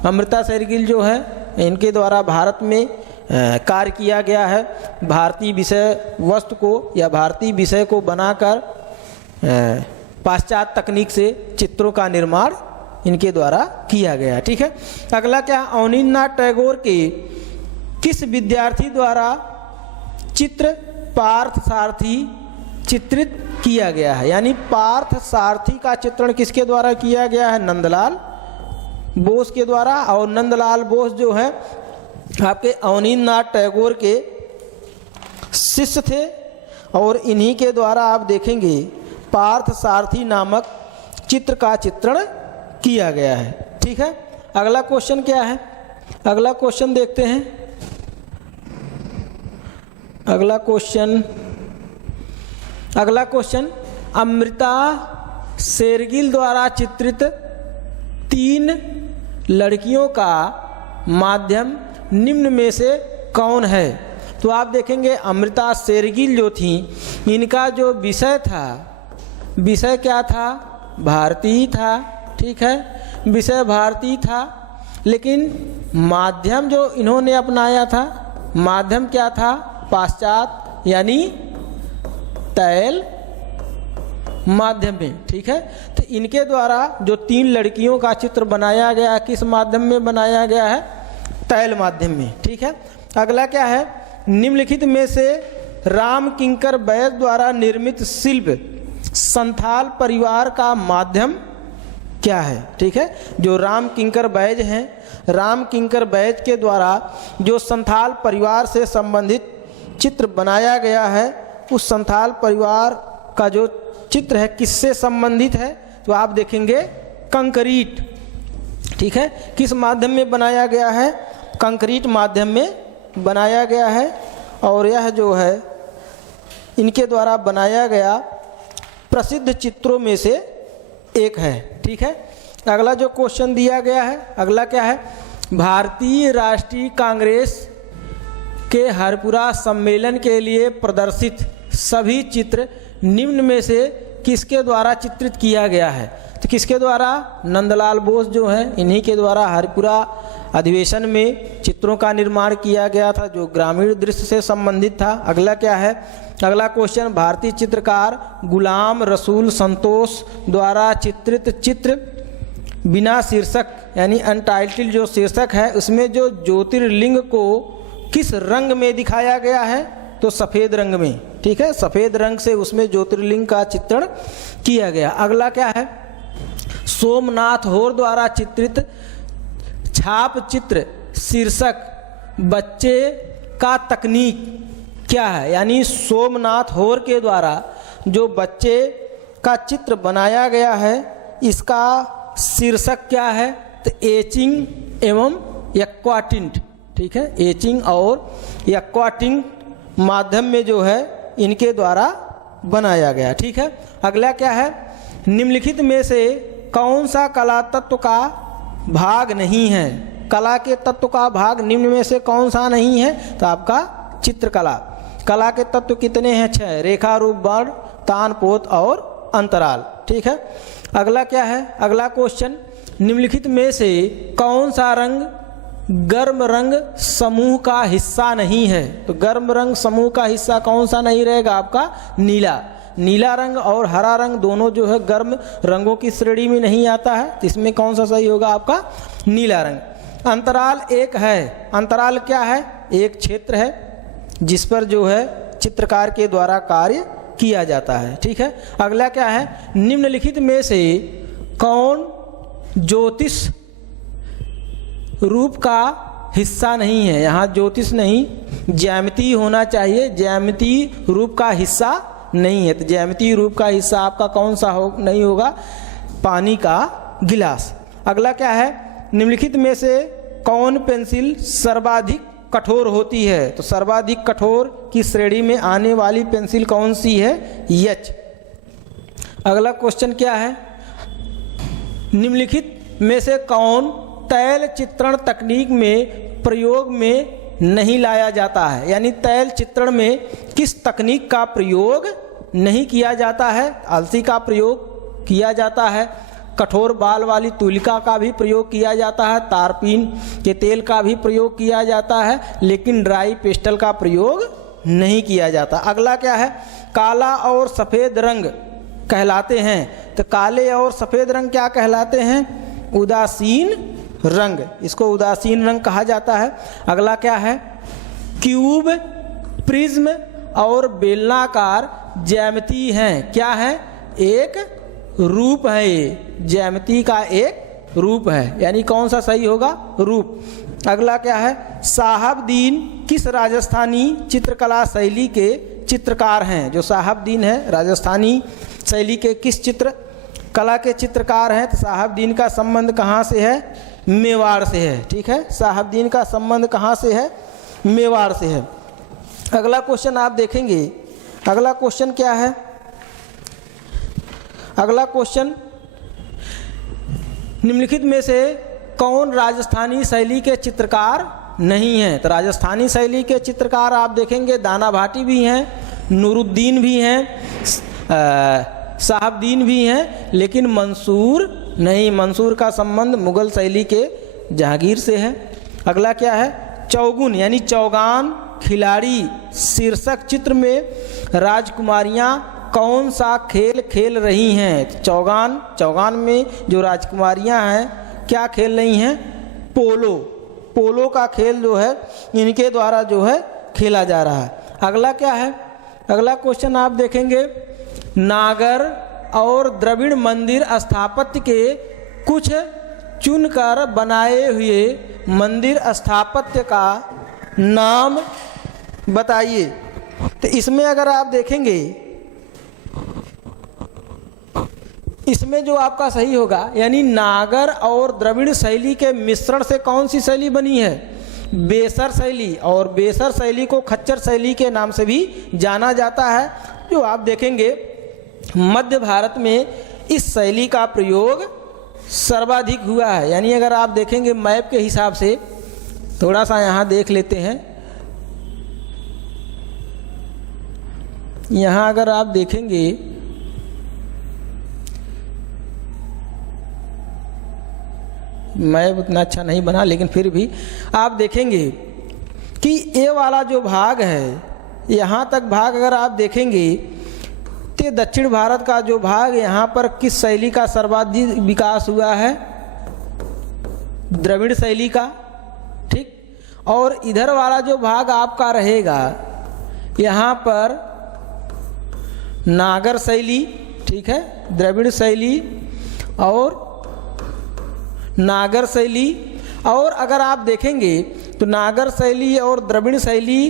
अमृता शेरगिल जो है इनके द्वारा भारत में कार्य किया गया है। भारतीय विषय वस्तु को या भारतीय विषय को बनाकर पाश्चात्य तकनीक से चित्रों का निर्माण इनके द्वारा किया गया, ठीक है। अगला क्या? अवनींद्रनाथ टैगोर के किस विद्यार्थी द्वारा चित्र पार्थ सारथी चित्रित किया गया है? यानी पार्थ सारथी का चित्रण किसके द्वारा किया गया है? नंदलाल बोस के द्वारा। और नंदलाल बोस जो है आपके अवनींद्रनाथ टैगोर के शिष्य थे, और इन्हीं के द्वारा आप देखेंगे पार्थ सारथी नामक चित्र का चित्रण किया गया है, ठीक है। अगला क्वेश्चन क्या है? अगला क्वेश्चन देखते हैं। अगला क्वेश्चन अमृता शेरगिल द्वारा चित्रित 3 लड़कियों का माध्यम निम्न में से कौन है? तो आप देखेंगे अमृता शेरगिल जो थी, इनका जो विषय था, विषय क्या था? भारतीय था, ठीक है, विषय भारतीय था। लेकिन माध्यम जो इन्होंने अपनाया था, माध्यम क्या था? पाश्चात्य, यानी तैल माध्यम में, ठीक है। तो इनके द्वारा जो 3 लड़कियों का चित्र बनाया गया, किस माध्यम में बनाया गया है? तैल माध्यम में, ठीक है। अगला क्या है? निम्नलिखित में से राम किंकर बैज द्वारा निर्मित शिल्प संथाल परिवार का माध्यम क्या है? ठीक है, जो राम किंकर बैज हैं, राम किंकर बैज के द्वारा जो संथाल परिवार से संबंधित चित्र बनाया गया है, उस संथाल परिवार का जो चित्र है किससे संबंधित है? तो आप देखेंगे कंक्रीट, ठीक है। किस माध्यम में बनाया गया है? कंक्रीट माध्यम में बनाया गया है। और यह जो है इनके द्वारा बनाया गया प्रसिद्ध चित्रों में से एक है, ठीक है। अगला जो क्वेश्चन दिया गया है, अगला क्या है? भारतीय राष्ट्रीय कांग्रेस के हरपुरा सम्मेलन के लिए प्रदर्शित सभी चित्र निम्न में से किसके द्वारा चित्रित किया गया है? तो किसके द्वारा? नंदलाल बोस जो हैं, इन्हीं के द्वारा हरपुरा अधिवेशन में चित्रों का निर्माण किया गया था जो ग्रामीण दृश्य से संबंधित था। अगला क्या है, अगला क्वेश्चन, भारतीय चित्रकार गुलाम रसूल संतोष द्वारा चित्रित चित्र बिना शीर्षक यानी अनटाइटल्ड जो शीर्षक है उसमें जो ज्योतिर्लिंग को किस रंग में दिखाया गया है, तो सफ़ेद रंग में। ठीक है, सफ़ेद रंग से उसमें ज्योतिर्लिंग का चित्रण किया गया। अगला क्या है, सोमनाथ होर द्वारा चित्रित छाप चित्र शीर्षक बच्चे का तकनीक क्या है, यानी सोमनाथ होर के द्वारा जो बच्चे का चित्र बनाया गया है इसका शीर्षक क्या है, तो एचिंग एवं एक्वाटिंट। ठीक है, एचिंग और एक्वाटिंट माध्यम में जो है इनके द्वारा बनाया गया। ठीक है, अगला क्या है, निम्नलिखित में से कौन सा कला तत्व का भाग नहीं है, कला के तत्व का भाग निम्न में से कौन सा नहीं है, तो आपका चित्रकला। कला के तत्व कितने हैं, 6, रेखा, रूप, वर्ण, तान, पोत और अंतराल। ठीक है, अगला क्या है, अगला क्वेश्चन, निम्नलिखित में से कौन सा रंग गर्म रंग समूह का हिस्सा नहीं है, तो गर्म रंग समूह का हिस्सा कौन सा नहीं रहेगा, आपका नीला। नीला रंग और हरा रंग दोनों जो है गर्म रंगों की श्रेणी में नहीं आता है, तो इसमें कौन सा सही होगा, आपका नीला रंग। अंतराल एक है, अंतराल क्या है, एक क्षेत्र है जिस पर जो है चित्रकार के द्वारा कार्य किया जाता है। ठीक है, अगला क्या है, निम्नलिखित में से कौन ज्योतिष रूप का हिस्सा नहीं है, यहाँ ज्योतिष नहीं ज्यामिति होना चाहिए, ज्यामिति रूप का हिस्सा नहीं है, तो ज्यामिति रूप का हिस्सा आपका कौन सा नहीं होगा, पानी का गिलास। अगला क्या है, निम्नलिखित में से कौन पेंसिल सर्वाधिक कठोर होती है, तो सर्वाधिक कठोर की श्रेणी में आने वाली पेंसिल कौन सी है, एच। अगला क्वेश्चन क्या है, निम्नलिखित में से कौन तैल चित्रण तकनीक में प्रयोग में नहीं लाया जाता है, यानी तैल चित्रण में किस तकनीक का प्रयोग नहीं किया जाता है, अलसी का प्रयोग किया जाता है, कठोर बाल वाली तुलिका का भी प्रयोग किया जाता है, तारपीन के तेल का भी प्रयोग किया जाता है, लेकिन ड्राई पेस्टल का प्रयोग नहीं किया जाता। अगला क्या है, काला और सफ़ेद रंग कहलाते हैं, तो काले और सफ़ेद रंग क्या कहलाते हैं, उदासीन रंग, इसको उदासीन रंग कहा जाता है। अगला क्या है, क्यूब, प्रिज्म और बेलनाकार ज्यामिति हैं, क्या है, एक रूप है, ये ज्यामिति का एक रूप है, यानी कौन सा सही होगा, रूप। अगला क्या है, साहबदीन किस राजस्थानी चित्रकला शैली के चित्रकार हैं, जो साहबदीन है राजस्थानी शैली के किस चित्र कला के चित्रकार हैं, तो साहबदीन का संबंध कहाँ से है, मेवाड़ से है। ठीक है, साहबदीन का संबंध कहाँ से है, मेवाड़ से है। अगला क्वेश्चन आप देखेंगे, अगला क्वेश्चन क्या है, अगला क्वेश्चन, निम्नलिखित में से कौन राजस्थानी शैली के चित्रकार नहीं है, तो राजस्थानी शैली के चित्रकार आप देखेंगे दाना भाटी भी हैं, नूरुद्दीन भी हैं, साहबदीन भी हैं, लेकिन मंसूर नहीं, मंसूर का संबंध मुगल शैली के जहांगीर से है। अगला क्या है, चौगुन यानी चौगान खिलाड़ी शीर्षक चित्र में राजकुमारियां कौन सा खेल खेल रही हैं, चौगान, चौगान में जो राजकुमारियां हैं क्या खेल रही हैं, पोलो, पोलो का खेल जो है इनके द्वारा जो है खेला जा रहा है। अगला क्या है, अगला क्वेश्चन आप देखेंगे, नागर और द्रविड़ मंदिर स्थापत्य के कुछ चुनकर बनाए हुए मंदिर स्थापत्य का नाम बताइए। तो इसमें अगर आप देखेंगे, इसमें जो आपका सही होगा, यानी नागर और द्रविड़ शैली के मिश्रण से कौन सी शैली बनी है, बेसर शैली, और बेसर शैली को खच्चर शैली के नाम से भी जाना जाता है। जो आप देखेंगे मध्य भारत में इस शैली का प्रयोग सर्वाधिक हुआ है, यानी अगर आप देखेंगे मैप के हिसाब से, थोड़ा सा यहाँ देख लेते हैं, यहाँ अगर आप देखेंगे मैं उतना अच्छा नहीं बना, लेकिन फिर भी आप देखेंगे कि ये वाला जो भाग है, यहाँ तक भाग अगर आप देखेंगे तो दक्षिण भारत का जो भाग, यहाँ पर किस शैली का सर्वाधिक विकास हुआ है? द्रविड़ शैली का, ठीक। और इधर वाला जो भाग आपका रहेगा, यहाँ पर नागर शैली, ठीक है, द्रविड़ शैली और नागर शैली। और अगर आप देखेंगे तो नागर शैली और द्रविड़ शैली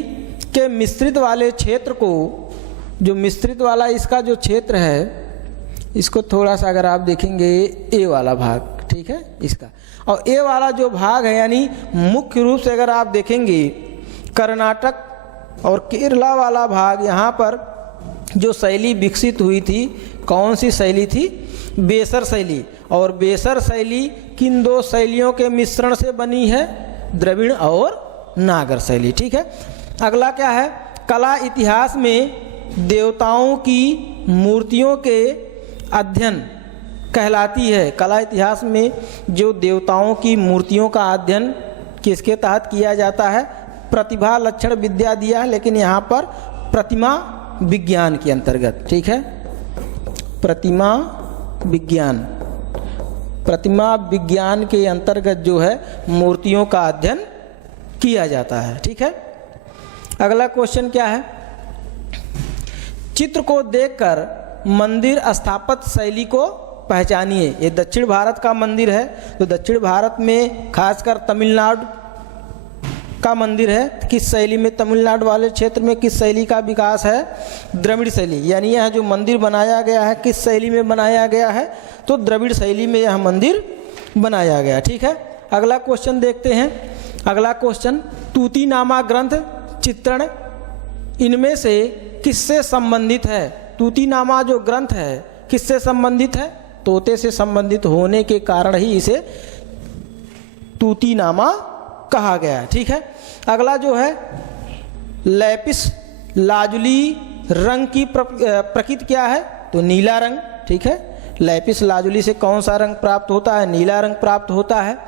के मिश्रित वाले क्षेत्र को, जो मिश्रित वाला इसका जो क्षेत्र है, इसको थोड़ा सा अगर आप देखेंगे, ए वाला भाग, ठीक है, इसका, और ए वाला जो भाग है, यानी मुख्य रूप से अगर आप देखेंगे कर्नाटक और केरला वाला भाग, यहाँ पर जो शैली विकसित हुई थी, कौन सी शैली थी? बेसर शैली। और बेसर शैली किन दो शैलियों के मिश्रण से बनी है? द्रविड़ और नागर शैली, ठीक है। अगला क्या है? कला इतिहास में देवताओं की मूर्तियों के अध्ययन कहलाती है। कला इतिहास में जो देवताओं की मूर्तियों का अध्ययन किसके तहत किया जाता है? प्रतिभा लक्षण विद्या दिया है, लेकिन यहाँ पर प्रतिमा विज्ञान के अंतर्गत, ठीक है, प्रतिमा विज्ञान, प्रतिमा विज्ञान के अंतर्गत जो है मूर्तियों का अध्ययन किया जाता है, ठीक है। अगला क्वेश्चन क्या है? चित्र को देखकर मंदिर स्थापत्य शैली को पहचानिए। ये दक्षिण भारत का मंदिर है, तो दक्षिण भारत में खासकर तमिलनाडु का मंदिर है। किस शैली में? तमिलनाडु वाले क्षेत्र में किस शैली का विकास है? द्रविड़ शैली। यानी यह जो मंदिर बनाया गया है किस शैली में बनाया गया है? तो द्रविड़ शैली में यह मंदिर बनाया गया, ठीक है। अगला क्वेश्चन देखते हैं। अगला क्वेश्चन, तूतीनामा ग्रंथ चित्रण इनमें से किससे संबंधित है? तूतीनामा जो ग्रंथ है किससे संबंधित है? तोते से संबंधित होने के कारण ही इसे तूतीनामा कहा गया है, ठीक है। अगला जो है, लैपिस लाजुली रंग की प्रकृति क्या है? तो नीला रंग, ठीक है। लैपिस लाजुली से कौन सा रंग प्राप्त होता है? नीला रंग प्राप्त होता है।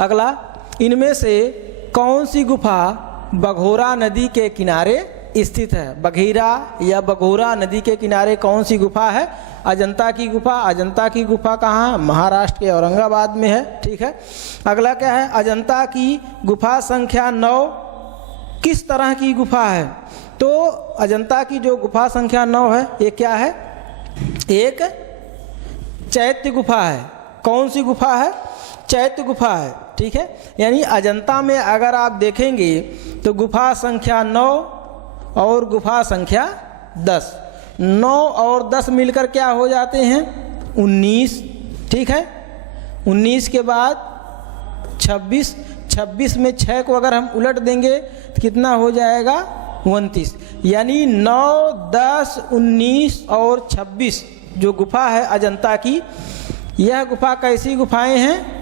अगला, इनमें से कौन सी गुफा बघोरा नदी के किनारे स्थित है? बघीरा या बघोरा नदी के किनारे कौन सी गुफा है? अजंता की गुफा। अजंता की गुफा कहाँ है? महाराष्ट्र के औरंगाबाद में है, ठीक है। अगला क्या है? अजंता की गुफा संख्या 9 किस तरह की गुफा है? तो अजंता की जो गुफा संख्या 9 है, ये क्या है? एक चैत्य गुफा है। कौन सी गुफा है? चैत्य गुफा है, ठीक है। यानी अजंता में अगर आप देखेंगे तो गुफा संख्या 9 और गुफा संख्या 10, 9 और 10 मिलकर क्या हो जाते हैं? 19, ठीक है। 19 के बाद 26, 26 में 6 को अगर हम उलट देंगे तो कितना हो जाएगा? 29। यानी 9, 10, 19 और 26 जो गुफा है अजंता की, यह गुफा कैसी गुफाएं हैं?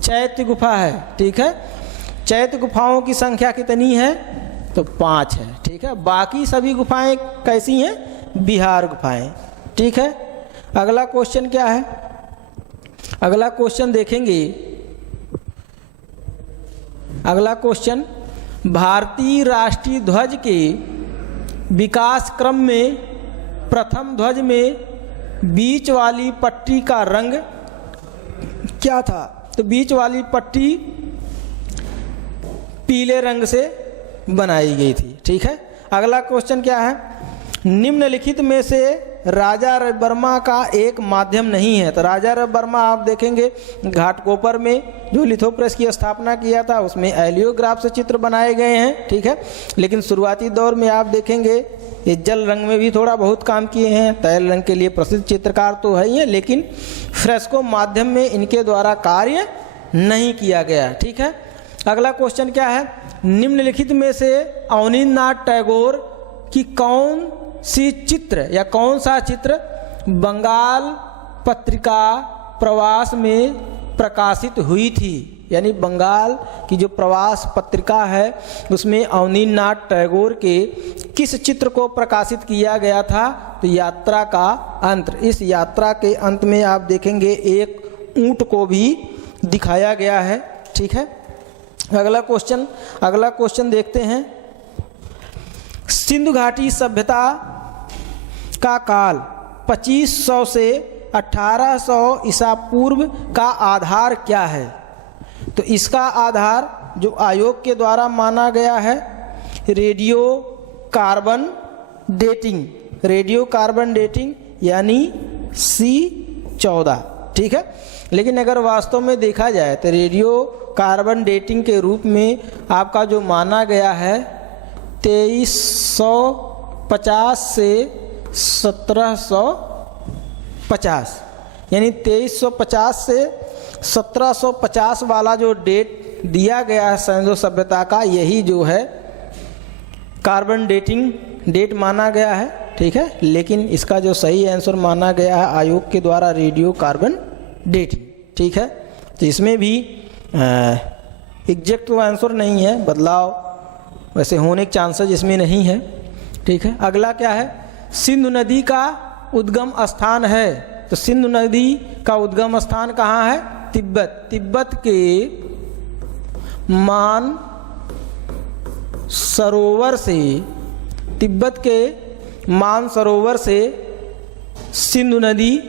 चैत्य गुफा है, ठीक है। चैत्य गुफाओं की संख्या कितनी है? तो 5 है, ठीक है। बाकी सभी गुफाएं कैसी हैं? बिहार गुफाएं, ठीक है। अगला क्वेश्चन क्या है? अगला क्वेश्चन देखेंगे। अगला क्वेश्चन, भारतीय राष्ट्रीय ध्वज के विकास क्रम में प्रथम ध्वज में बीच वाली पट्टी का रंग क्या था? तो बीच वाली पट्टी पीले रंग से बनाई गई थी, ठीक है। अगला क्वेश्चन क्या है? निम्नलिखित में से राजा रविवर्मा का एक माध्यम नहीं है। तो राजा रविवर्मा आप देखेंगे घाटकोपर में जो लिथोप्रेस की स्थापना किया था उसमें एलियोग्राफ से चित्र बनाए गए हैं, ठीक है। लेकिन शुरुआती दौर में आप देखेंगे ये जल रंग में भी थोड़ा बहुत काम किए हैं। तैल रंग के लिए प्रसिद्ध चित्रकार तो है ही है, लेकिन फ्रेस्को माध्यम में इनके द्वारा कार्य नहीं किया गया, ठीक है। अगला क्वेश्चन क्या है? निम्नलिखित में से अवनींद्रनाथ टैगोर की कौन सी चित्र या कौन सा चित्र बंगाल पत्रिका प्रवास में प्रकाशित हुई थी? यानी बंगाल की जो प्रवास पत्रिका है उसमें अवनींद्रनाथ टैगोर के किस चित्र को प्रकाशित किया गया था? तो यात्रा का अंत। इस यात्रा के अंत में आप देखेंगे एक ऊंट को भी दिखाया गया है। ठीक है, अगला क्वेश्चन देखते हैं। सिंधु घाटी सभ्यता का काल 2500 से 1800 ईसा पूर्व का आधार क्या है? तो इसका आधार जो आयोग के द्वारा माना गया है रेडियो कार्बन डेटिंग यानी C14। ठीक है, लेकिन अगर वास्तव में देखा जाए तो रेडियो कार्बन डेटिंग के रूप में आपका जो माना गया है 2350 से 1750, यानी 2350 से 1750 वाला जो डेट दिया गया है सिंधु सभ्यता का, यही जो है कार्बन डेटिंग डेट माना गया है। ठीक है, लेकिन इसका जो सही आंसर माना गया है आयोग के द्वारा रेडियो कार्बन डेटिंग। ठीक है, तो इसमें भी एग्जैक्ट आंसर नहीं है, बदलाव वैसे होने के चांसेस इसमें नहीं है। ठीक है, अगला क्या है? सिंधु नदी का उद्गम स्थान है। तो सिंधु नदी का उद्गम स्थान कहाँ है? तिब्बत के मान सरोवर से सिंधु नदी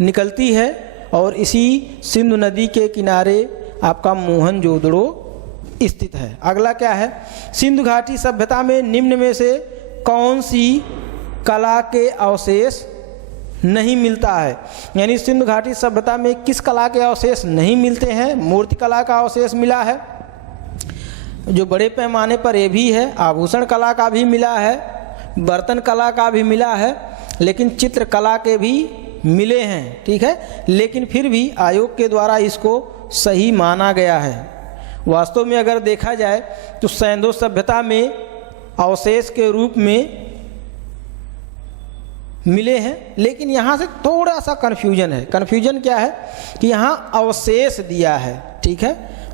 निकलती है और इसी सिंधु नदी के किनारे आपका मोहनजोदड़ो स्थित है। अगला क्या है? सिंधु घाटी सभ्यता में निम्न में से कौन सी कला के अवशेष नहीं मिलता है? यानी सिंधु घाटी सभ्यता में किस कला के अवशेष नहीं मिलते हैं? मूर्ति कला का अवशेष मिला है, जो बड़े पैमाने पर ये भी है, आभूषण कला का भी मिला है, बर्तन कला का भी मिला है, लेकिन चित्रकला के भी मिले हैं। ठीक है, लेकिन फिर भी आयोग के द्वारा इसको सही माना गया है। वास्तव में अगर देखा जाए तो सिंधु सभ्यता में अवशेष के रूप में मिले हैं, लेकिन यहाँ से थोड़ा सा कन्फ्यूजन है। कन्फ्यूजन क्या है कि यहाँ अवशेष दिया है। ठीक है,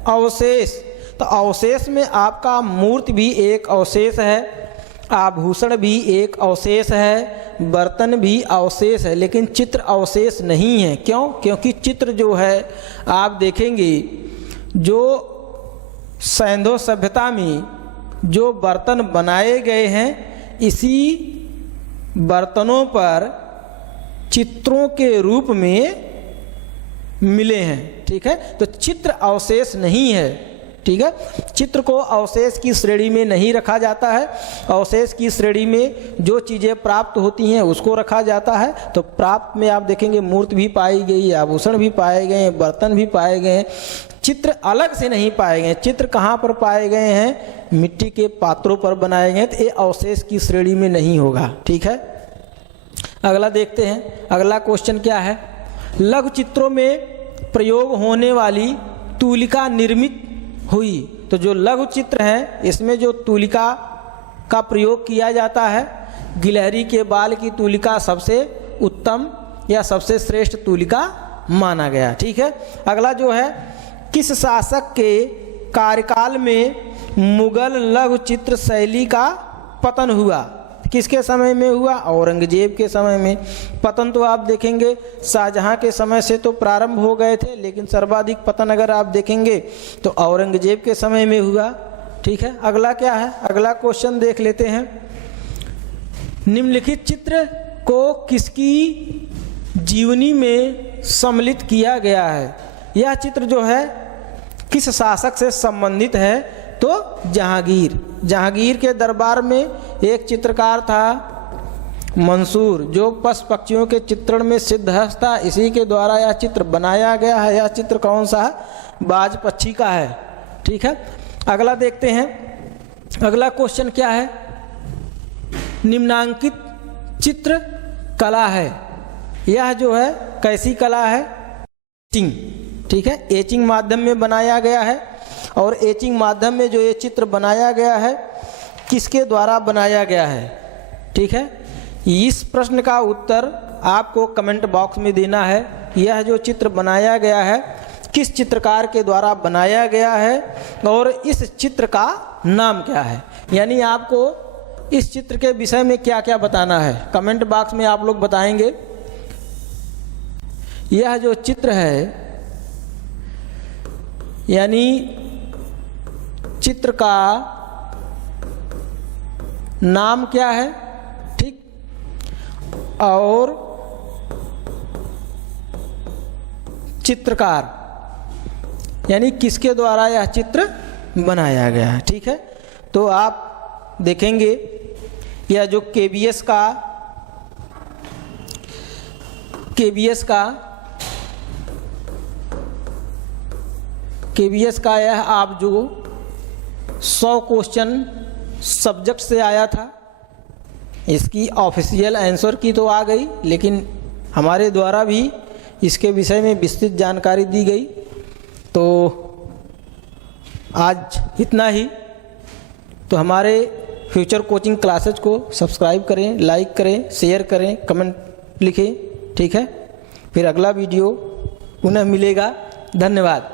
अवशेष, तो अवशेष में आपका मूर्ति भी एक अवशेष है, आभूषण भी एक अवशेष है, बर्तन भी अवशेष है, लेकिन चित्र अवशेष नहीं है। क्यों? क्योंकि चित्र जो है आप देखेंगे जो सिंधु सभ्यता में जो बर्तन बनाए गए हैं, इसी बर्तनों पर चित्रों के रूप में मिले हैं। ठीक है, तो चित्र अवशेष नहीं है। ठीक है, चित्र को अवशेष की श्रेणी में नहीं रखा जाता है। अवशेष की श्रेणी में जो चीज़ें प्राप्त होती हैं उसको रखा जाता है। तो प्राप्त में आप देखेंगे मूर्ति भी पाई गई, आभूषण भी पाए गए, बर्तन भी पाए गए, चित्र अलग से नहीं पाए गए। चित्र कहाँ पर पाए गए हैं? मिट्टी के पात्रों पर बनाए गए, तो ये अवशेष की श्रेणी में नहीं होगा। ठीक है, अगला देखते हैं। अगला क्वेश्चन क्या है? लघु चित्रों में प्रयोग होने वाली तूलिका निर्मित हुई। तो जो लघु चित्र हैं इसमें जो तूलिका का प्रयोग किया जाता है, गिलहरी के बाल की तूलिका सबसे उत्तम या सबसे श्रेष्ठ तूलिका माना गया। ठीक है, अगला जो है, किस शासक के कार्यकाल में मुगल लघु चित्र शैली का पतन हुआ? किसके समय में हुआ? औरंगजेब के समय में। पतन तो आप देखेंगे शाहजहां के समय से तो प्रारंभ हो गए थे, लेकिन सर्वाधिक पतन अगर आप देखेंगे तो औरंगजेब के समय में हुआ। ठीक है, अगला क्या है? अगला क्वेश्चन देख लेते हैं। निम्नलिखित चित्र को किसकी जीवनी में सम्मिलित किया गया है? यह चित्र जो है किस शासक से संबंधित है? तो जहांगीर के दरबार में एक चित्रकार था मंसूर, जो पशु पक्षियों के चित्रण में सिद्धहस्त था। इसी के द्वारा यह चित्र बनाया गया है। यह चित्र कौन सा है? बाज पक्षी का है। ठीक है, अगला देखते हैं। अगला क्वेश्चन क्या है? निम्नांकित चित्र कला है, यह जो है कैसी कला है? एचिंग। ठीक है, एचिंग माध्यम में बनाया गया है। और एचिंग माध्यम में जो ये चित्र बनाया गया है किसके द्वारा बनाया गया है? ठीक है, इस प्रश्न का उत्तर आपको कमेंट बॉक्स में देना है। यह जो चित्र बनाया गया है किस चित्रकार के द्वारा बनाया गया है और इस चित्र का नाम क्या है? यानी आपको इस चित्र के विषय में क्या क्या बताना है, कमेंट बॉक्स में आप लोग बताएंगे। यह जो चित्र है यानी चित्र का नाम क्या है, ठीक, और चित्रकार यानी किसके द्वारा यह चित्र बनाया गया है। ठीक है, तो आप देखेंगे यह जो केबीएस का यह आप जो 100 क्वेश्चन सब्जेक्ट से आया था, इसकी ऑफिशियल आंसर की तो आ गई, लेकिन हमारे द्वारा भी इसके विषय में विस्तृत जानकारी दी गई। तो आज इतना ही। तो हमारे फ्यूचर कोचिंग क्लासेज को सब्सक्राइब करें, लाइक करें, शेयर करें, कमेंट लिखें। ठीक है, फिर अगला वीडियो पुनः मिलेगा। धन्यवाद।